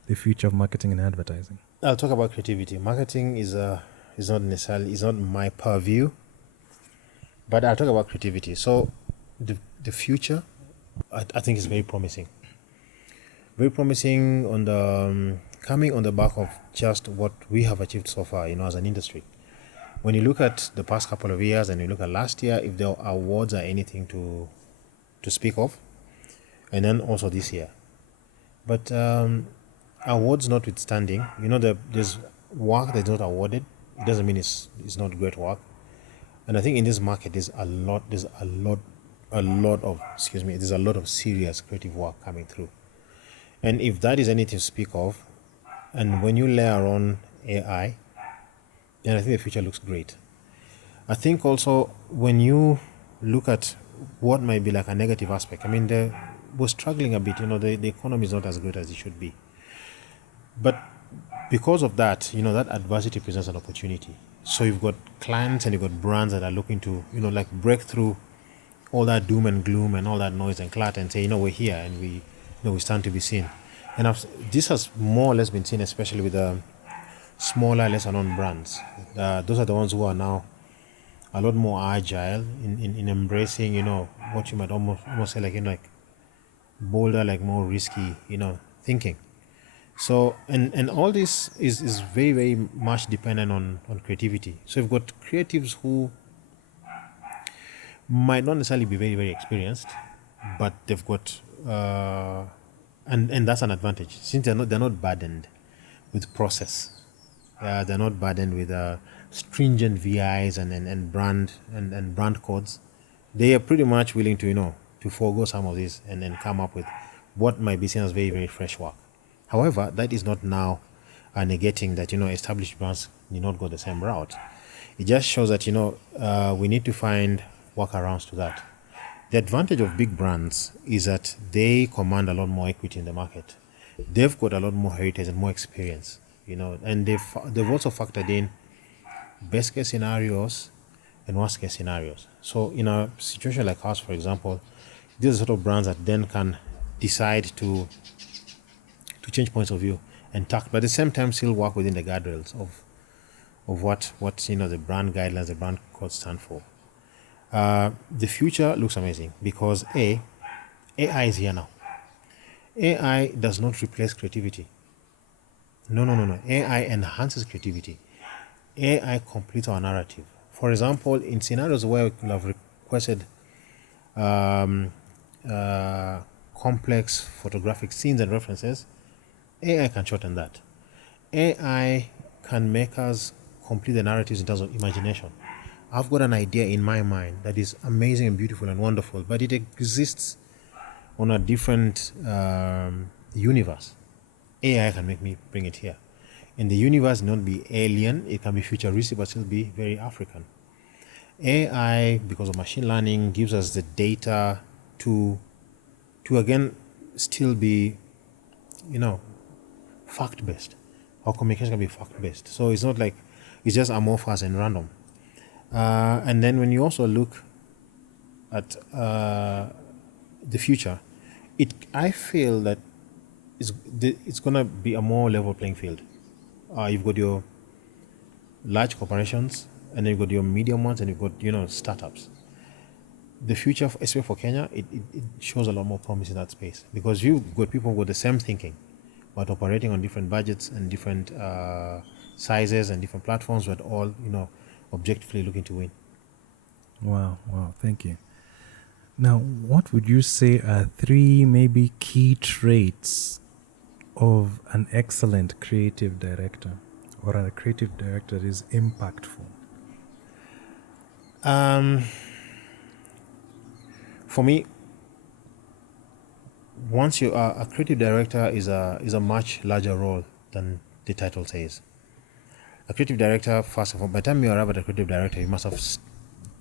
the future of marketing and advertising? I'll talk about creativity. Marketing is not my purview, but I'll talk about creativity. So the future, I think, is very promising. Very promising on the coming on the back of just what we have achieved so far, as an industry. When you look at the past couple of years and you look at last year, if the awards are anything to speak of, and then also this year. But awards notwithstanding, there's work that's not awarded. It doesn't mean it's not great work. And I think in this market, there's a lot of serious creative work coming through. And if that is anything to speak of, and when you layer on AI, then I think the future looks great. I think also when you look at what might be like a negative aspect, I mean, we're struggling a bit, the economy is not as good as it should be. But because of that, that adversity presents an opportunity. So you've got clients and you've got brands that are looking to, break through all that doom and gloom and all that noise and clutter and say, we're here and we stand to be seen. And this has more or less been seen, especially with the smaller, lesser known brands. Those are the ones who are now a lot more agile in embracing, what you might almost say like bolder, like more risky, thinking. So, and all this is very, very much dependent on creativity. So you've got creatives who might not necessarily be very, very experienced, but they've got, and that's an advantage since they're not burdened with process. They're not burdened with stringent VIs and brand codes. They are pretty much willing to forego some of this and then come up with what might be seen as very, very fresh work. However, that is not now negating that established brands need not go the same route. It just shows that we need to find workarounds to that. The advantage of big brands is that they command a lot more equity in the market. They've got a lot more heritage and more experience, and they've also factored in best case scenarios and worst case scenarios. So in a situation like ours, for example, these are sort of brands that then can decide to change points of view and tact, but at the same time still work within the guardrails of what the brand guidelines, the brand codes stand for. The future looks amazing because AI is here now. AI does not replace creativity. No. AI enhances creativity. AI completes our narrative. For example, in scenarios where we could have requested complex photographic scenes and references, AI can shorten that. AI can make us complete the narratives in terms of imagination. I've got an idea in my mind that is amazing and beautiful and wonderful, but it exists on a different universe. AI can make me bring it here. In the universe, not be alien, it can be futuristic, but still be very African. AI, because of machine learning, gives us the data to again still be, fact-based. Our communication can be fact-based. So it's not like it's just amorphous and random. And then when you also look at the future, I feel that it's going to be a more level playing field. You've got your large corporations, and then you've got your medium ones, and you've got startups. The future, especially for Kenya, it shows a lot more promise in that space because you've got people with the same thinking, but operating on different budgets and different sizes and different platforms, but all objectively looking to win. Wow, thank you. Now, what would you say are 3 maybe key traits of an excellent creative director or a creative director that is impactful? For me, once you are a creative director is a much larger role than the title says. A creative director, first of all, by the time you arrive at a creative director, you must have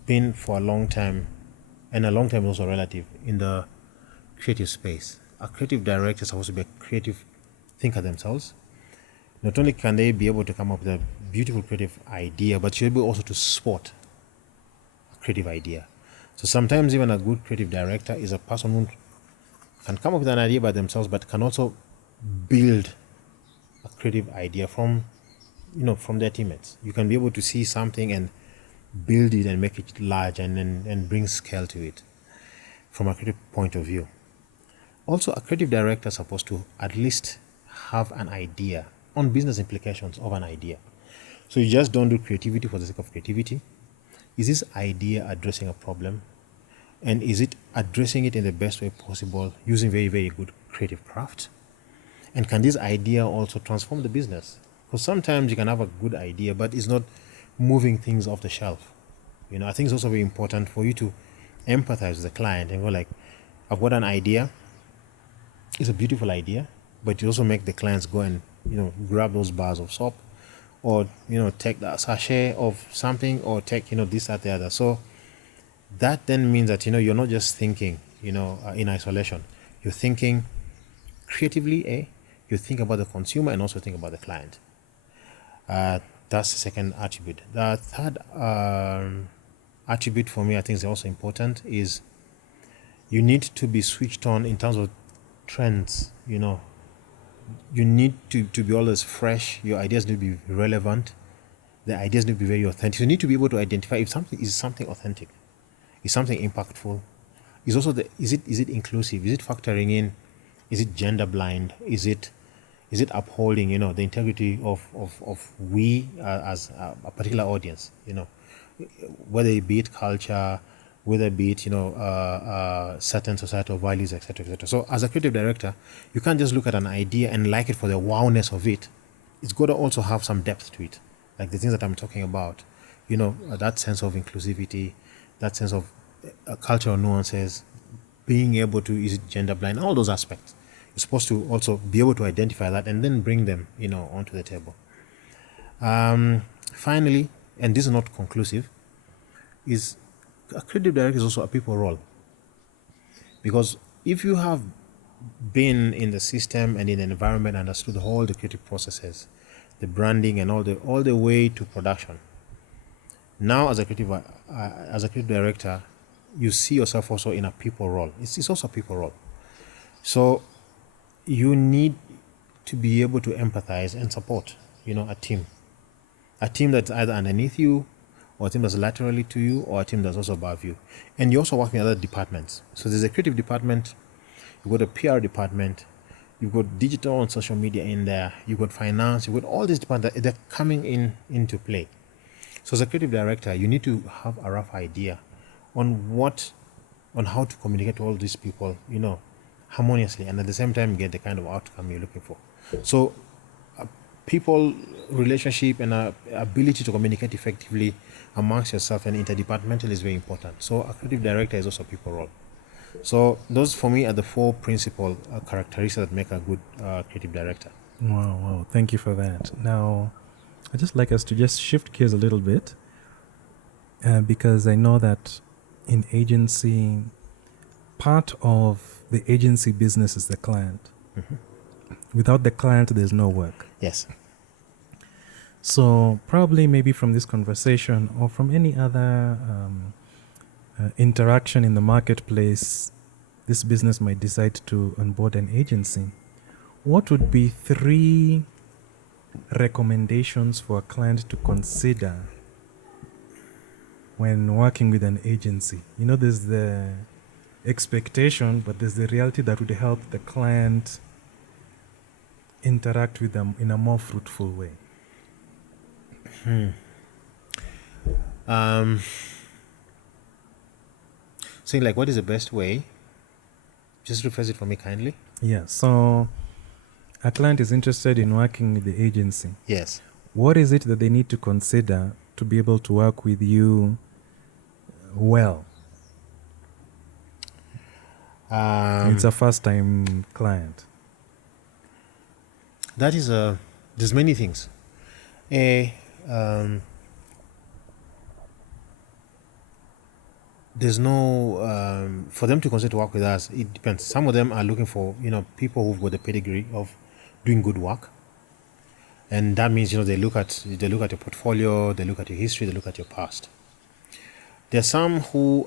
been for a long time, and a long time is also relative, in the creative space. A creative director is supposed to be a creative thinker themselves, not only can they be able to come up with a beautiful creative idea, but you're able also to spot a creative idea. So sometimes even a good creative director is a person who can come up with an idea by themselves, but can also build a creative idea from their teammates. You can be able to see something and build it and make it large and bring scale to it from a creative point of view. Also, a creative director is supposed to at least have an idea on business implications of an idea. So you just don't do creativity for the sake of creativity. Is this idea addressing a problem? And is it addressing it in the best way possible using very, very good creative craft? And can this idea also transform the business? Because sometimes you can have a good idea, but it's not moving things off the shelf. I think it's also very important for you to empathize with the client and go like, I've got an idea. It's a beautiful idea, but you also make the clients go and grab those bars of soap, or take the sachet of something, or take this, that, the other. So that then means that you're not just thinking in isolation. You're thinking creatively. You think about the consumer and also think about the client. That's the second attribute. The third attribute for me, I think is also important, is you need to be switched on in terms of trends. You need to be always fresh. Your ideas need to be relevant. The ideas need to be very authentic. You need to be able to identify if something is something authentic, is something impactful. Is also is it inclusive? Is it factoring in? Is it gender blind? Is it upholding the integrity of we as a particular audience? Whether it be it culture, whether it be it certain societal values, etc., etc. So as a creative director, you can't just look at an idea and like it for the wowness of it. It's got to also have some depth to it, like the things that I'm talking about. That sense of inclusivity, that sense of cultural nuances, being able to, is it gender blind, all those aspects. You're supposed to also be able to identify that and then bring them onto the table. Finally, and this is not conclusive, is a creative director is also a people role. Because if you have been in the system and in the environment, understood all the creative processes, the branding and all the way to production, now as a creative director, you see yourself also in a people role. It's also a people role. So you need to be able to empathize and support a team that's either underneath you, or a team that's laterally to you, or a team that's also above you. And you also work in other departments. So there's a creative department, you've got a PR department, you've got digital and social media in there, you've got finance, you've got all these departments, they're coming into play. So as a creative director, you need to have a rough idea on how to communicate to all these people, harmoniously, and at the same time get the kind of outcome you're looking for. So people relationship and ability to communicate effectively amongst yourself and interdepartmental is very important. So a creative director is also a people role. So those for me are the four principal characteristics that make a good creative director. Wow, thank you for that. Now I'd just like us to just shift gears a little bit, because I know that in agency, part of the agency business is the client. Mm-hmm. Without the client, there's no work. Yes. So probably maybe from this conversation or from any other interaction in the marketplace, this business might decide to onboard an agency. What would be 3 recommendations for a client to consider when working with an agency? There's the expectation, but there's the reality that would help the client interact with them in a more fruitful way. Saying like, what is the best way? Just rephrase it for me kindly. Yeah, so a client is interested in working with the agency. Yes. What is it that they need to consider to be able to work with you well? It's a first-time client. That is there's many things. There's no for them to consider to work with us. It depends. Some of them are looking for people who've got the pedigree of doing good work. And that means, they look at your portfolio, they look at your history, they look at your past. There's some who,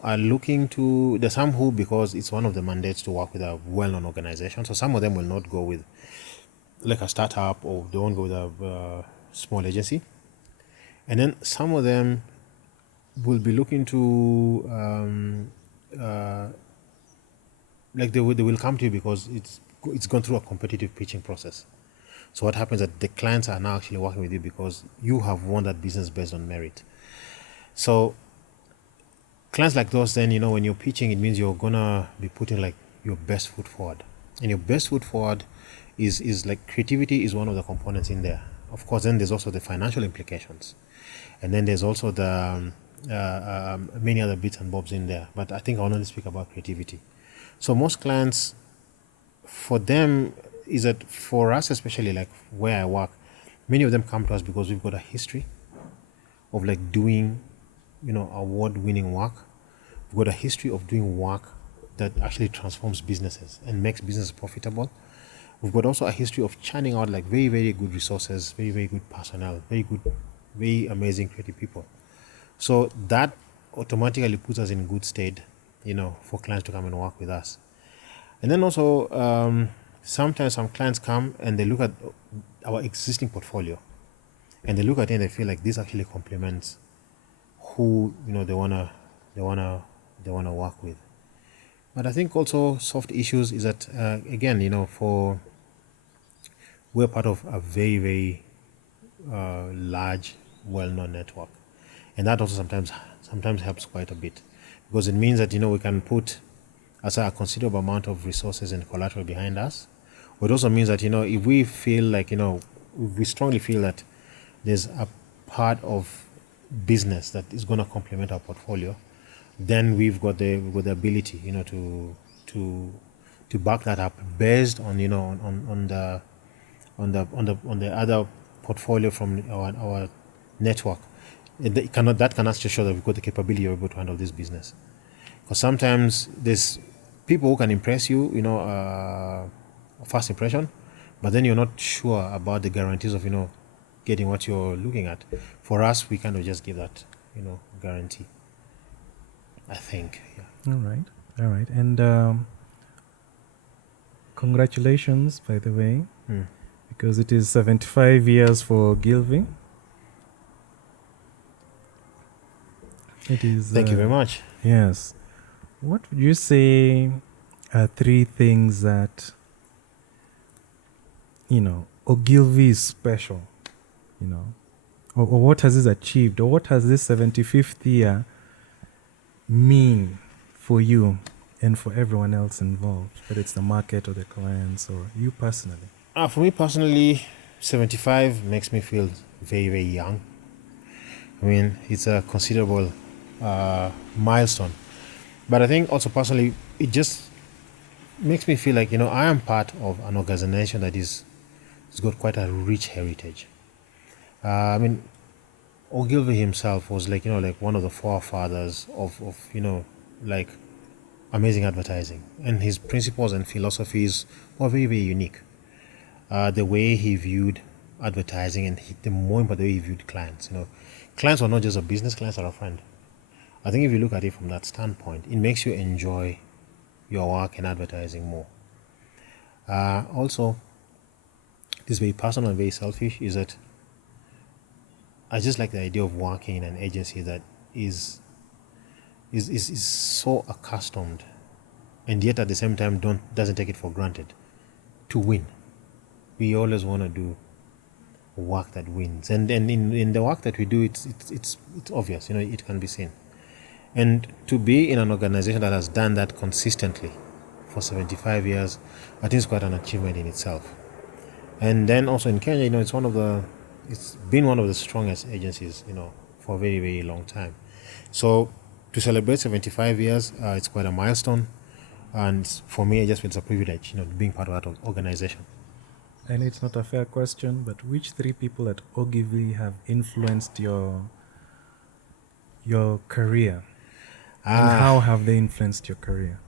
because it's one of the mandates to work with a well-known organization, so some of them will not go with like a startup, or they won't go with a small agency. And then some of them will be looking to they will come to you because it's gone through a competitive pitching process. So what happens is that the clients are now actually working with you because you have won that business based on merit. So clients like those, then, when you're pitching, it means you're gonna be putting like your best foot forward. And your best foot forward is like creativity is one of the components in there. Of course, then there's also the financial implications. And then there's also the many other bits and bobs in there. But I think I want to speak about creativity. So most clients, for them, is that for us, especially like where I work, many of them come to us because we've got a history of like doing, award-winning work. We've got a history of doing work that actually transforms businesses and makes business profitable. We've got also a history of churning out like very, very good resources, very, very good personnel, very amazing creative people. So that automatically puts us in good stead, for clients to come and work with us. And then also, sometimes some clients come and they look at our existing portfolio, and they look at it and they feel like this actually complements who they wanna work with. But I think also soft issues is that again, we're part of a very, very large, well-known network, and that also sometimes helps quite a bit, because it means that we can put a considerable amount of resources and collateral behind us. But it also means that if we feel like if we strongly feel that there's a part of business that is going to complement our portfolio, then we've got the ability to back that up based on on the other portfolio from our network. That can actually show that we've got the capability of able to handle this business. Because sometimes there's people who can impress you, first impression, but then you're not sure about the guarantees of getting what you're looking at. For us, we kind of just give that guarantee, I think. Yeah. All right. And congratulations, by the way, because it is 75 years for Gilvy. It is. Thank you very much. Yes. What would you say are 3 things that Ogilvy is special, or what has this achieved, or what has this 75th year mean for you and for everyone else involved, whether it's the market or the clients or you personally? For me personally, 75 makes me feel very, very young. I mean, it's a considerable milestone. But I think also personally, it just makes me feel like, I am part of an organization that it's got quite a rich heritage. I mean, Ogilvy himself was like one of the forefathers of like amazing advertising, and his principles and philosophies were very, very unique. The way he viewed advertising, and the more important way he viewed clients. Clients were not just a business; clients are a friend. I think if you look at it from that standpoint, it makes you enjoy your work in advertising more. Also, this is very personal and very selfish, is that I just like the idea of working in an agency that is so accustomed, and yet at the same time doesn't take it for granted, to win. We always want to do work that wins, and in the work that we do, it's obvious, it can be seen. And to be in an organization that has done that consistently for 75 years, I think it's quite an achievement in itself. And then also in Kenya, it's been one of the strongest agencies, for a very, very long time. So to celebrate 75 years, it's quite a milestone. And for me, it's a privilege, being part of that organization. And it's not a fair question, but which 3 people at Ogilvy have influenced your career? And how have they influenced your career?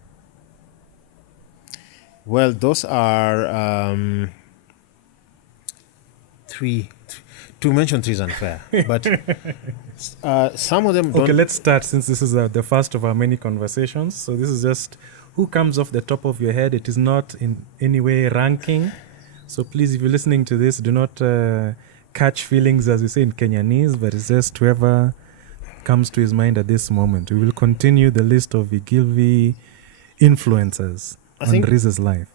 Well, those are to mention three is unfair, but some of them don't. Okay, let's start since this is the first of our many conversations. So this is just who comes off the top of your head. It is not in any way ranking. So please, if you're listening to this, do not catch feelings, as we say in Kenyanese, but it's just whoever comes to his mind at this moment. We will continue the list of Igilvi influencers on Rizz's life.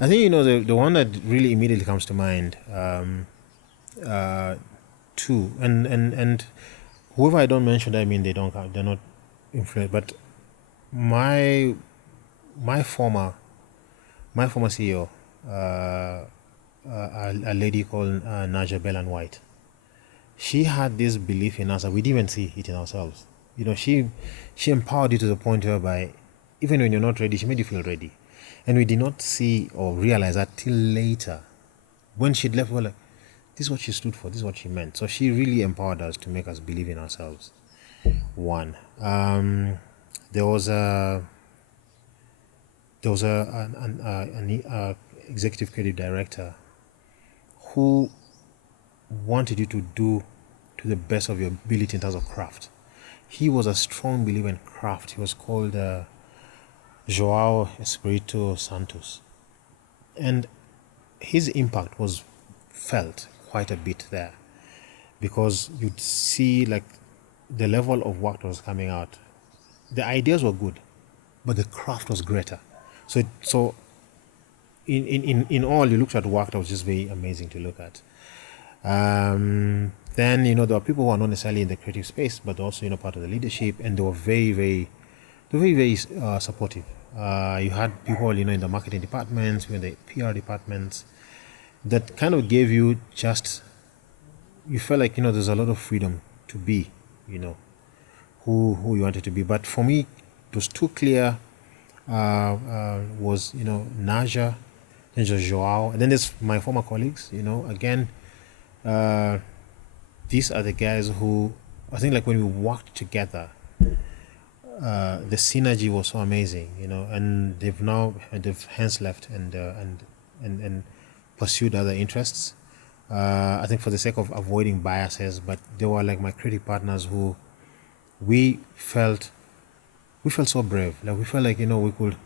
I think, the one that really immediately comes to mind, two, and whoever I don't mention, I mean they're not influenced, but my former CEO, a lady called Naja Bellan White, she had this belief in us that we didn't even see it in ourselves. She empowered you to the point whereby even when you're not ready, she made you feel ready. And we did not see or realize that till later. When she'd left, we were like, this is what she stood for, this is what she meant. So she really empowered us to make us believe in ourselves. One. There was an executive creative director who wanted you to do to the best of your ability in terms of craft. He was a strong believer in craft. He was called Joao Espirito Santos, and his impact was felt quite a bit there, because you'd see like the level of work that was coming out. The ideas were good, but the craft was greater. So in all, you looked at work that was just very amazing to look at. Then there were people who are not necessarily in the creative space, but also part of the leadership, and they were very supportive. You had people in the marketing departments, in the PR departments, that kind of gave you you felt like there's a lot of freedom to be who you wanted to be. But for me, it was too clear. Was Naja, then just Joao, and then there's my former colleagues. Again, these are the guys who I think like when we worked together, the synergy was so amazing, and they've hence left and pursued other interests. I think for the sake of avoiding biases, but they were like my creative partners who we felt so brave. Like we felt like we could,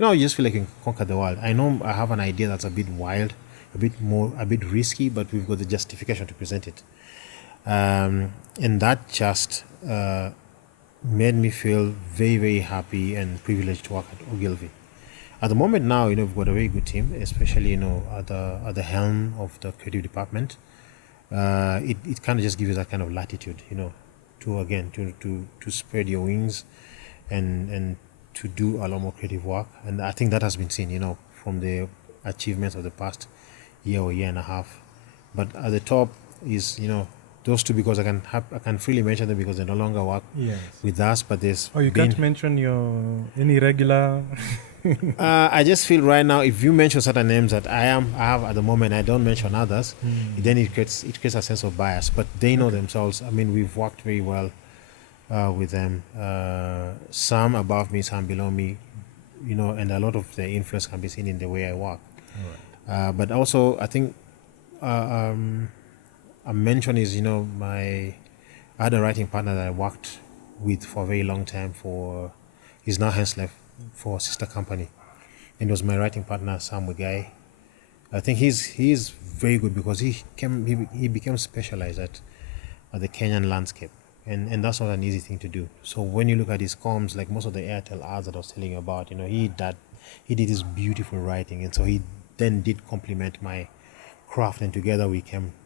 you just feel like you can conquer the world. I know I have an idea that's a bit wild, a bit risky, but we've got the justification to present it, and that just made me feel very, very happy and privileged to work at Ogilvy. At the moment now, we've got a very good team, especially at the helm of the creative department. It kind of just gives you that kind of latitude, to spread your wings and to do a lot more creative work. And I think that has been seen, from the achievements of the past year or year and a half. But at the top is, those two, because I can freely mention them because they no longer work with us. But there's you can't mention any regular. I just feel right now, if you mention certain names that I have at the moment, I don't mention others, then it creates a sense of bias. But they know themselves. I mean, we've worked very well with them. Some above me, some below me, and a lot of the influence can be seen in the way I work. Right. But also, I think a mention is, I had a writing partner that I worked with for a very long time he's now hence left for a sister company. And it was my writing partner, Sam Wigai. I think he's very good because he became specialized at the Kenyan landscape. And that's not an easy thing to do. So when you look at his comms, like most of the Airtel ads that I was telling you about, he did this beautiful writing, and so he then did complement my craft, and together we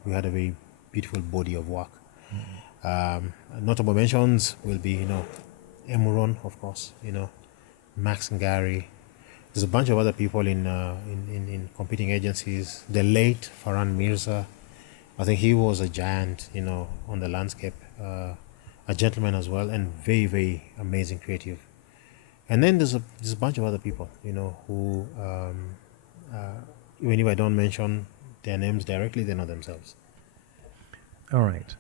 had a very beautiful body of work. Notable mentions will be, Emuron, of course, Max and Gary. There's a bunch of other people in competing agencies. The late Farhan Mirza, I think he was a giant, on the landscape. A gentleman as well, and very, very amazing creative. And then there's a bunch of other people, who even if I don't mention their names directly, they know themselves. All right.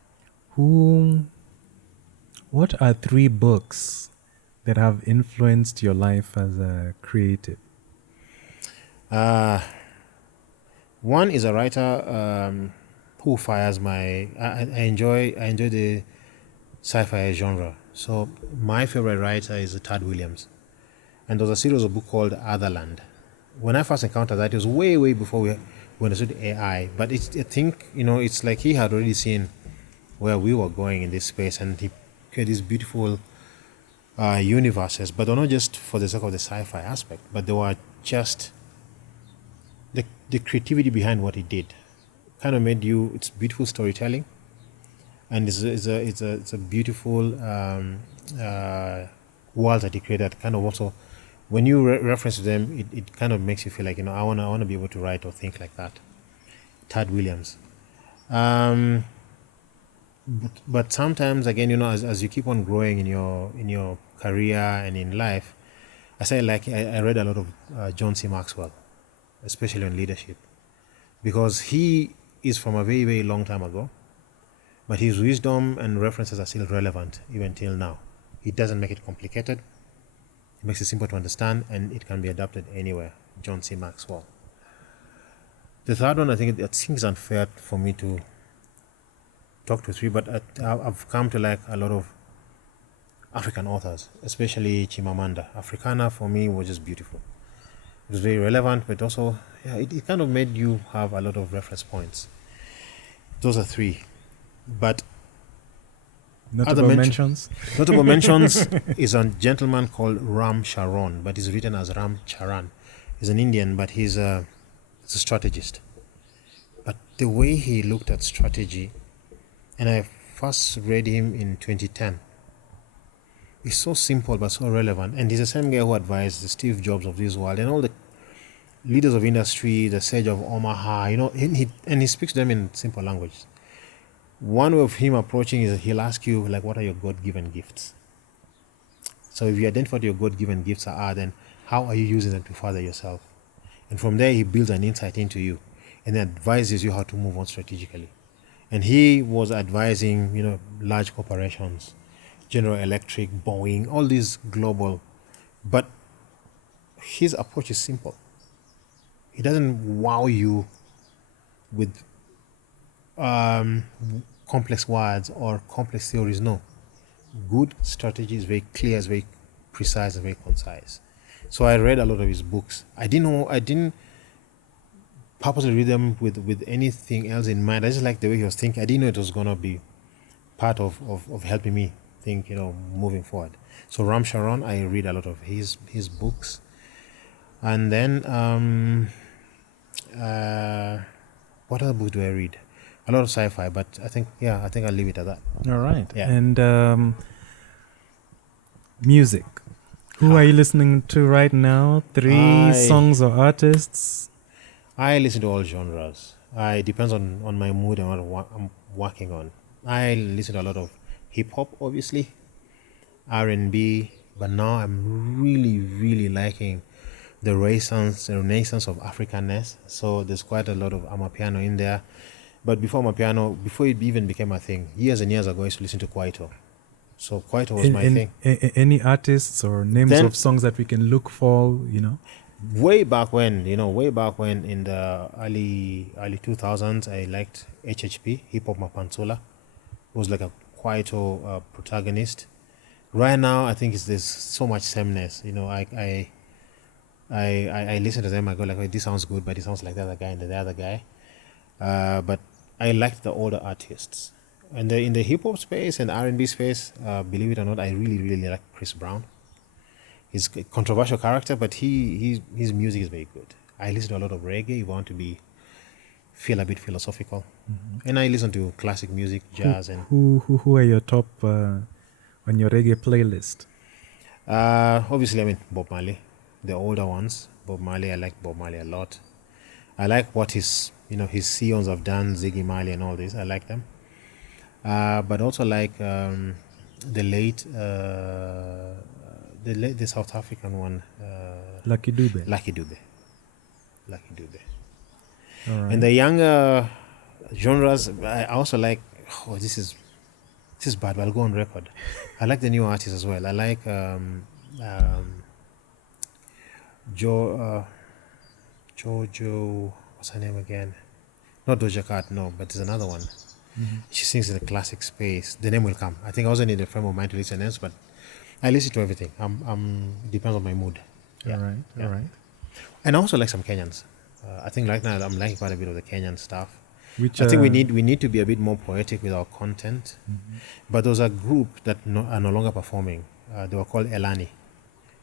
What are 3 books that have influenced your life as a creative? One is a writer who fires my. I enjoy the sci-fi genre. So my favorite writer is Tad Williams, and there was a series of book called Otherland. When I first encountered that, it was way before we understood AI. But I think it's like he had already seen where we were going in this space, and he created these beautiful universes. But they're not just for the sake of the sci-fi aspect, but they were just the creativity behind what he did. Kind of made you. It's beautiful storytelling, and it's a beautiful world that he created. Kind of also, when you reference them, it kind of makes you feel like I wanna be able to write or think like that. Tad Williams. But sometimes again, as you keep on growing in your career and in life, I read a lot of John C. Maxwell, especially on leadership, because he is from a very, very long time ago, but his wisdom and references are still relevant even till now. He doesn't make it complicated. It makes it simple to understand, and it can be adapted anywhere. John C. Maxwell. The third one, I think it's unfair for me to talk to three, but I've come to like a lot of African authors, especially Chimamanda. Africana for me was just beautiful. It was very relevant, but also, it kind of made you have a lot of reference points. Those are three. But Notable mentions? Notable mentions is a gentleman called Ram Charan, but he's written as Ram Charan. He's an Indian, but he's a strategist. But the way he looked at strategy, and I first read him in 2010, it's so simple but so relevant. And he's the same guy who advised the Steve Jobs of this world and all the leaders of industry, the sage of Omaha, and he speaks to them in simple language. One way of him approaching is he'll ask you, like, what are your God-given gifts? So if you identify what your God-given gifts are, then how are you using them to further yourself? And from there, he builds an insight into you and then advises you how to move on strategically. And he was advising, large corporations, General Electric, Boeing, all these global. But his approach is simple. He doesn't wow you with complex words or complex theories. No. Good strategy is very clear, is very precise, and very concise. So I read a lot of his books. I didn't purposely read them with anything else in mind. I just liked the way he was thinking. I didn't know it was gonna be part of helping me think, moving forward. So Ram Charan, I read a lot of his books. And then what other book do I read? A lot of sci-fi, but I think I'll leave it at that. All right. Yeah. And music. Who are you listening to right now? Three songs or artists? I listen to all genres. It depends on my mood and what I'm working on. I listen to a lot of hip-hop, obviously, R&B, but now I'm really, really liking the renaissance of Africanness. So there's quite a lot of Amapiano in there. But before it even became a thing, years and years ago, I used to listen to Kwaito. So Kwaito was my thing. Any artists or names of songs that we can look for, Way back when in the early 2000s, I liked HHP, Hip Hop Mapantsula. It was like a Kwaito protagonist. Right now, I think there's so much sameness. I listen to them, I go like, oh, this sounds good, but it sounds like the other guy and the other guy. But I liked the older artists. And in the hip hop space and R&B space, believe it or not, I really, really like Chris Brown. He's a controversial character, but his music is very good. I listen to a lot of reggae. You want to feel a bit philosophical, and I listen to classic music, jazz, and who are your top on your reggae playlist? Obviously, Bob Marley, the older ones. Bob Marley, I like Bob Marley a lot. I like what his scions have done, Ziggy Marley and all this. I like them. But also like the late South African one, Lucky Dube. All right. And the younger genres, I also like. Oh, this is bad, but I'll go on record. I like the new artists as well. I like Jojo. what's her name again? Not Doja Cat, no, but there's another one. She sings in the classic space. The name will come. I think I wasn't in the frame of mind to listen to names, but I listen to everything. Depends on my mood. All right. And I also like some Kenyans. I think right now I'm liking quite a bit of the Kenyan stuff. Which I think we need to be a bit more poetic with our content. But there was a group that are no longer performing. They were called Elani.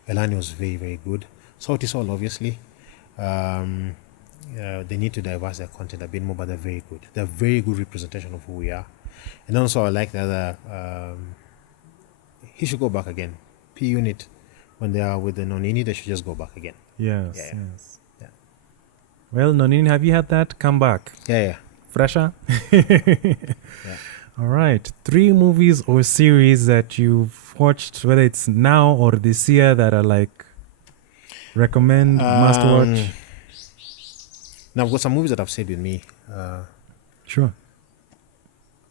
Elani was very, very good. Sauti Sol, obviously. They need to diverse their content a bit more, but they're very good. They're very good representation of who we are. And also I like the other, he should go back again. P Unit, when they are with the Nonini, they should just go back again. Yes, Yeah. yes. Yeah. Well, Nonini, have you had that? Come back. Yeah. Fresher? All right. 3 movies or series that you've watched, whether it's now or this year, that are like recommend, must watch. Now I've got some movies that have stayed with me. Sure.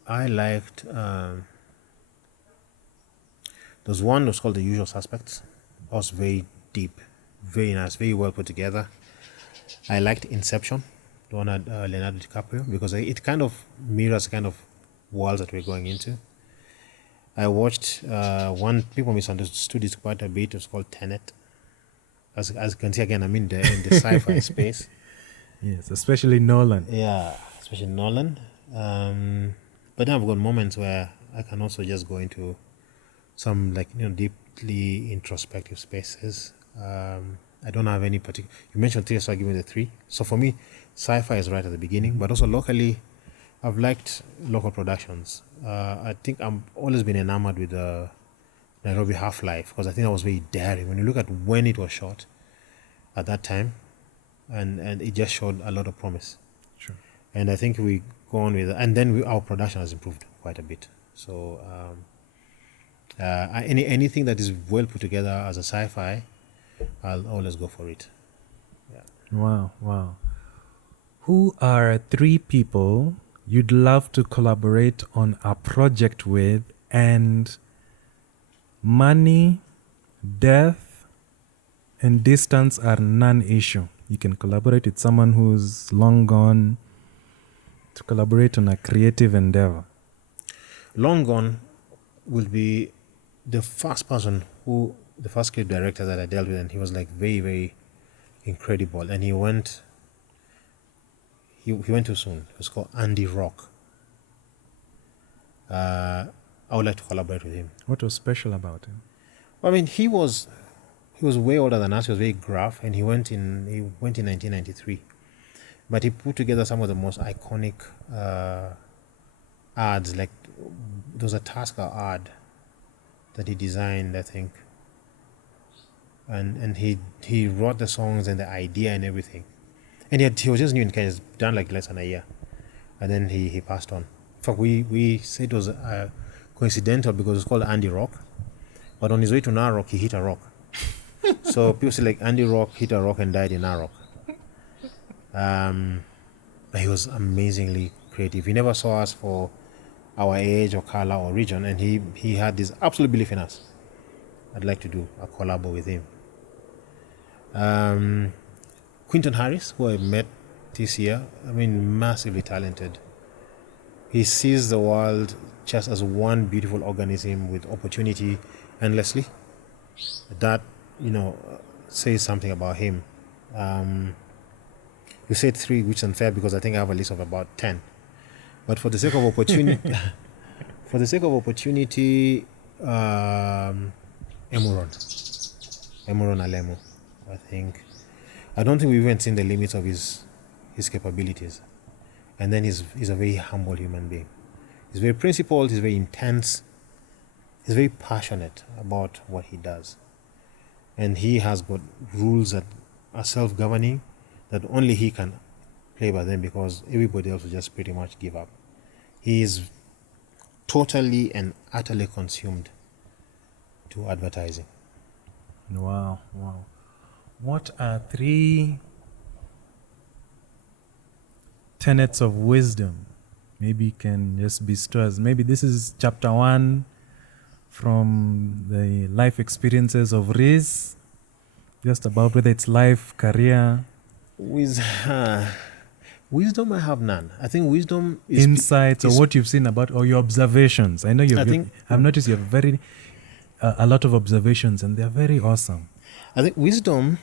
I liked, there's one that was called The Usual Suspects. That was very deep, very nice, very well put together. I liked Inception, the one at Leonardo DiCaprio, because it kind of mirrors the kind of worlds that we're going into. I watched one, people misunderstood it quite a bit. It was called Tenet. As you can see, again, I'm in the sci-fi space. Yes, especially Nolan. Yeah, especially Nolan. But then I've got moments where I can also just go into some deeply introspective spaces. I don't have any particular. You mentioned 3, so I give you the 3. So for me, sci-fi is right at the beginning, but also locally, I've liked local productions. I think I've always been enamored with the Nairobi Half-Life, because I think that was very daring. When you look at when it was shot at that time, and it just showed a lot of promise. Sure. And I think we go on with, and then our production has improved quite a bit. So anything that is well put together as a sci-fi, I'll always go for it. Yeah. Wow. Who are 3 people you'd love to collaborate on a project with, and money, death, and distance are non-issue? You can collaborate with someone who's long gone to collaborate on a creative endeavor. Long Gone will be the first script director that I dealt with, and he was like very, very incredible. And he went too soon. It was called Andy Rock. I would like to collaborate with him. What was special about him? I mean, he was way older than us. He was very gruff, and he went in 1993. But he put together some of the most iconic ads. Like there was a Tasker ad that he designed, I think. And he wrote the songs and the idea and everything. And he was just new in Kenya. He's done like less than a year, and then he passed on. In fact, we said it was coincidental because it's called Andy Rock, but on his way to Narok, he hit a rock. So people say like Andy Rock hit a rock and died in Narok. But he was amazingly creative. He never saw us for our age or color or region, and he had this absolute belief in us. I'd like to do a collab with him. Quinton Harris, who I met this year, I mean, massively talented. He sees the world just as one beautiful organism with opportunity endlessly. That, says something about him. You said 3, which is unfair because I think I have a list of about 10. But for the sake of opportunity, Emuron Alemo, I think. I don't think we've even seen the limits of his capabilities. And then he's a very humble human being. He's very principled, he's very intense, he's very passionate about what he does. And he has got rules that are self-governing, that only he can play by them, because everybody else will just pretty much give up. He is totally and utterly consumed to advertising. Wow. What are 3 tenets of wisdom? Maybe you can just bestow us. Maybe this is chapter 1 from the life experiences of Rizz, just about whether it's life, career. Wisdom, I have none. I think wisdom is Insights or what you've seen about, or your observations. I know I've noticed you have very a lot of observations, and they're very awesome. I think wisdom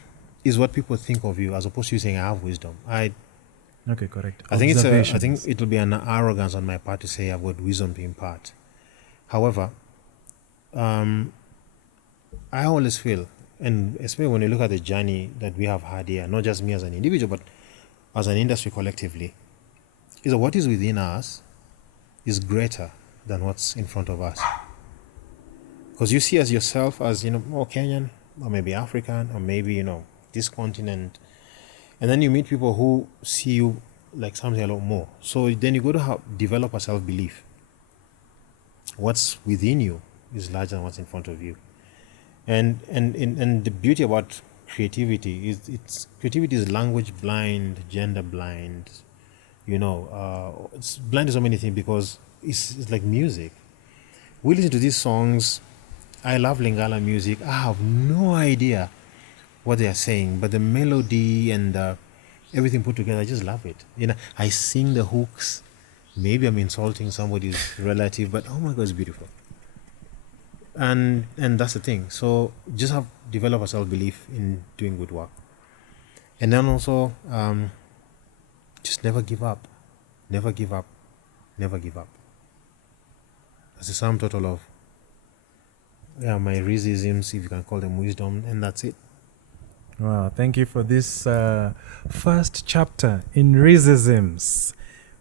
is what people think of you, as opposed to you saying I have wisdom. Okay, correct. I think it will be an arrogance on my part to say I've got wisdom to impart. However, I always feel, and especially when you look at the journey that we have had here, not just me as an individual, but as an industry collectively, is that what is within us is greater than what's in front of us. Because you see as yourself as, more Kenyan, or maybe African, or maybe, this continent. And then you meet people who see you like something a lot more. So then you got to develop a self-belief. What's within you is larger than what's in front of you. And the beauty about creativity is creativity is language blind, gender blind. It's blind to so many things because it's like music. We listen to these songs. I love Lingala music. I have no idea what they are saying, but the melody and everything put together, I just love it. I sing the hooks. Maybe I'm insulting somebody's relative, but oh my God, it's beautiful. And that's the thing. So just develop a self-belief in doing good work. And then also, just never give up. Never give up. Never give up. That's the sum total of my Rizzisms, if you can call them wisdom, and that's it. Wow, thank you for this first chapter in Rizzisms,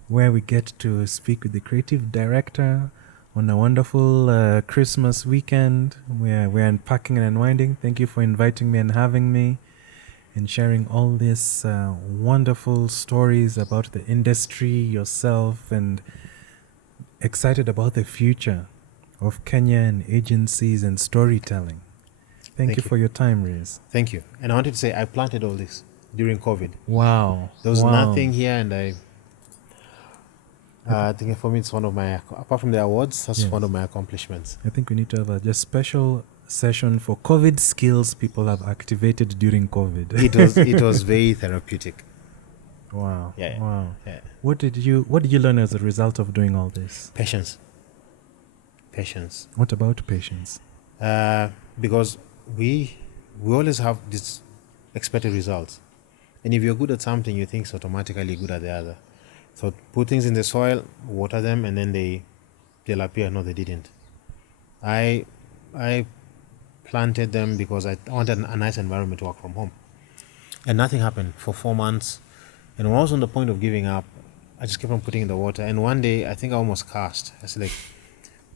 where we get to speak with the creative director on a wonderful Christmas weekend where we're unpacking and unwinding. Thank you for inviting me and having me and sharing all these wonderful stories about the industry, yourself, and excited about the future of Kenyan agencies and storytelling. Thank you for your time, Rizz. Thank you. And I wanted to say I planted all this during COVID. Wow. There was nothing here, and I think for me it's one of my, apart from the awards, that's one of my accomplishments. I think we need to have a just special session for COVID skills people have activated during COVID. It was very therapeutic. Wow. Yeah. Wow. Yeah. What did you learn as a result of doing all this? Patience. What about patience? Because we always have these expected results. And if you're good at something, you think it's automatically good at the other. So put things in the soil, water them, and then they'll appear. No, they didn't. I planted them because I wanted a nice environment to work from home. And nothing happened for 4 months. And when I was on the point of giving up, I just kept on putting in the water. And one day, I think I almost cursed. I said,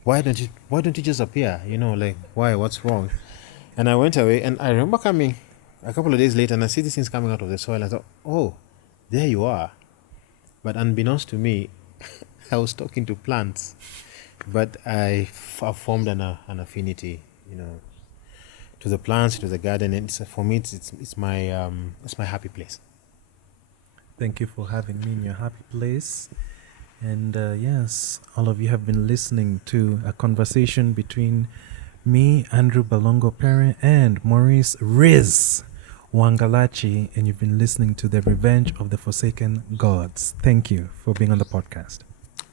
why don't you just appear? Why? What's wrong? And I went away, and I remember coming a couple of days later, and I see these things coming out of the soil. I thought, oh, there you are. But unbeknownst to me, I was talking to plants. But I formed an affinity, to the plants, to the garden. And for me, it's my happy place. Thank you for having me in your happy place. And yes, all of you have been listening to a conversation between me, Andrew Balongo Pere, and Maurice Rizz Wangalachi, and you've been listening to The Revenge of the Forsaken Gods. Thank you for being on the podcast.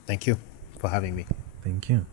Thank you for having me. Thank you.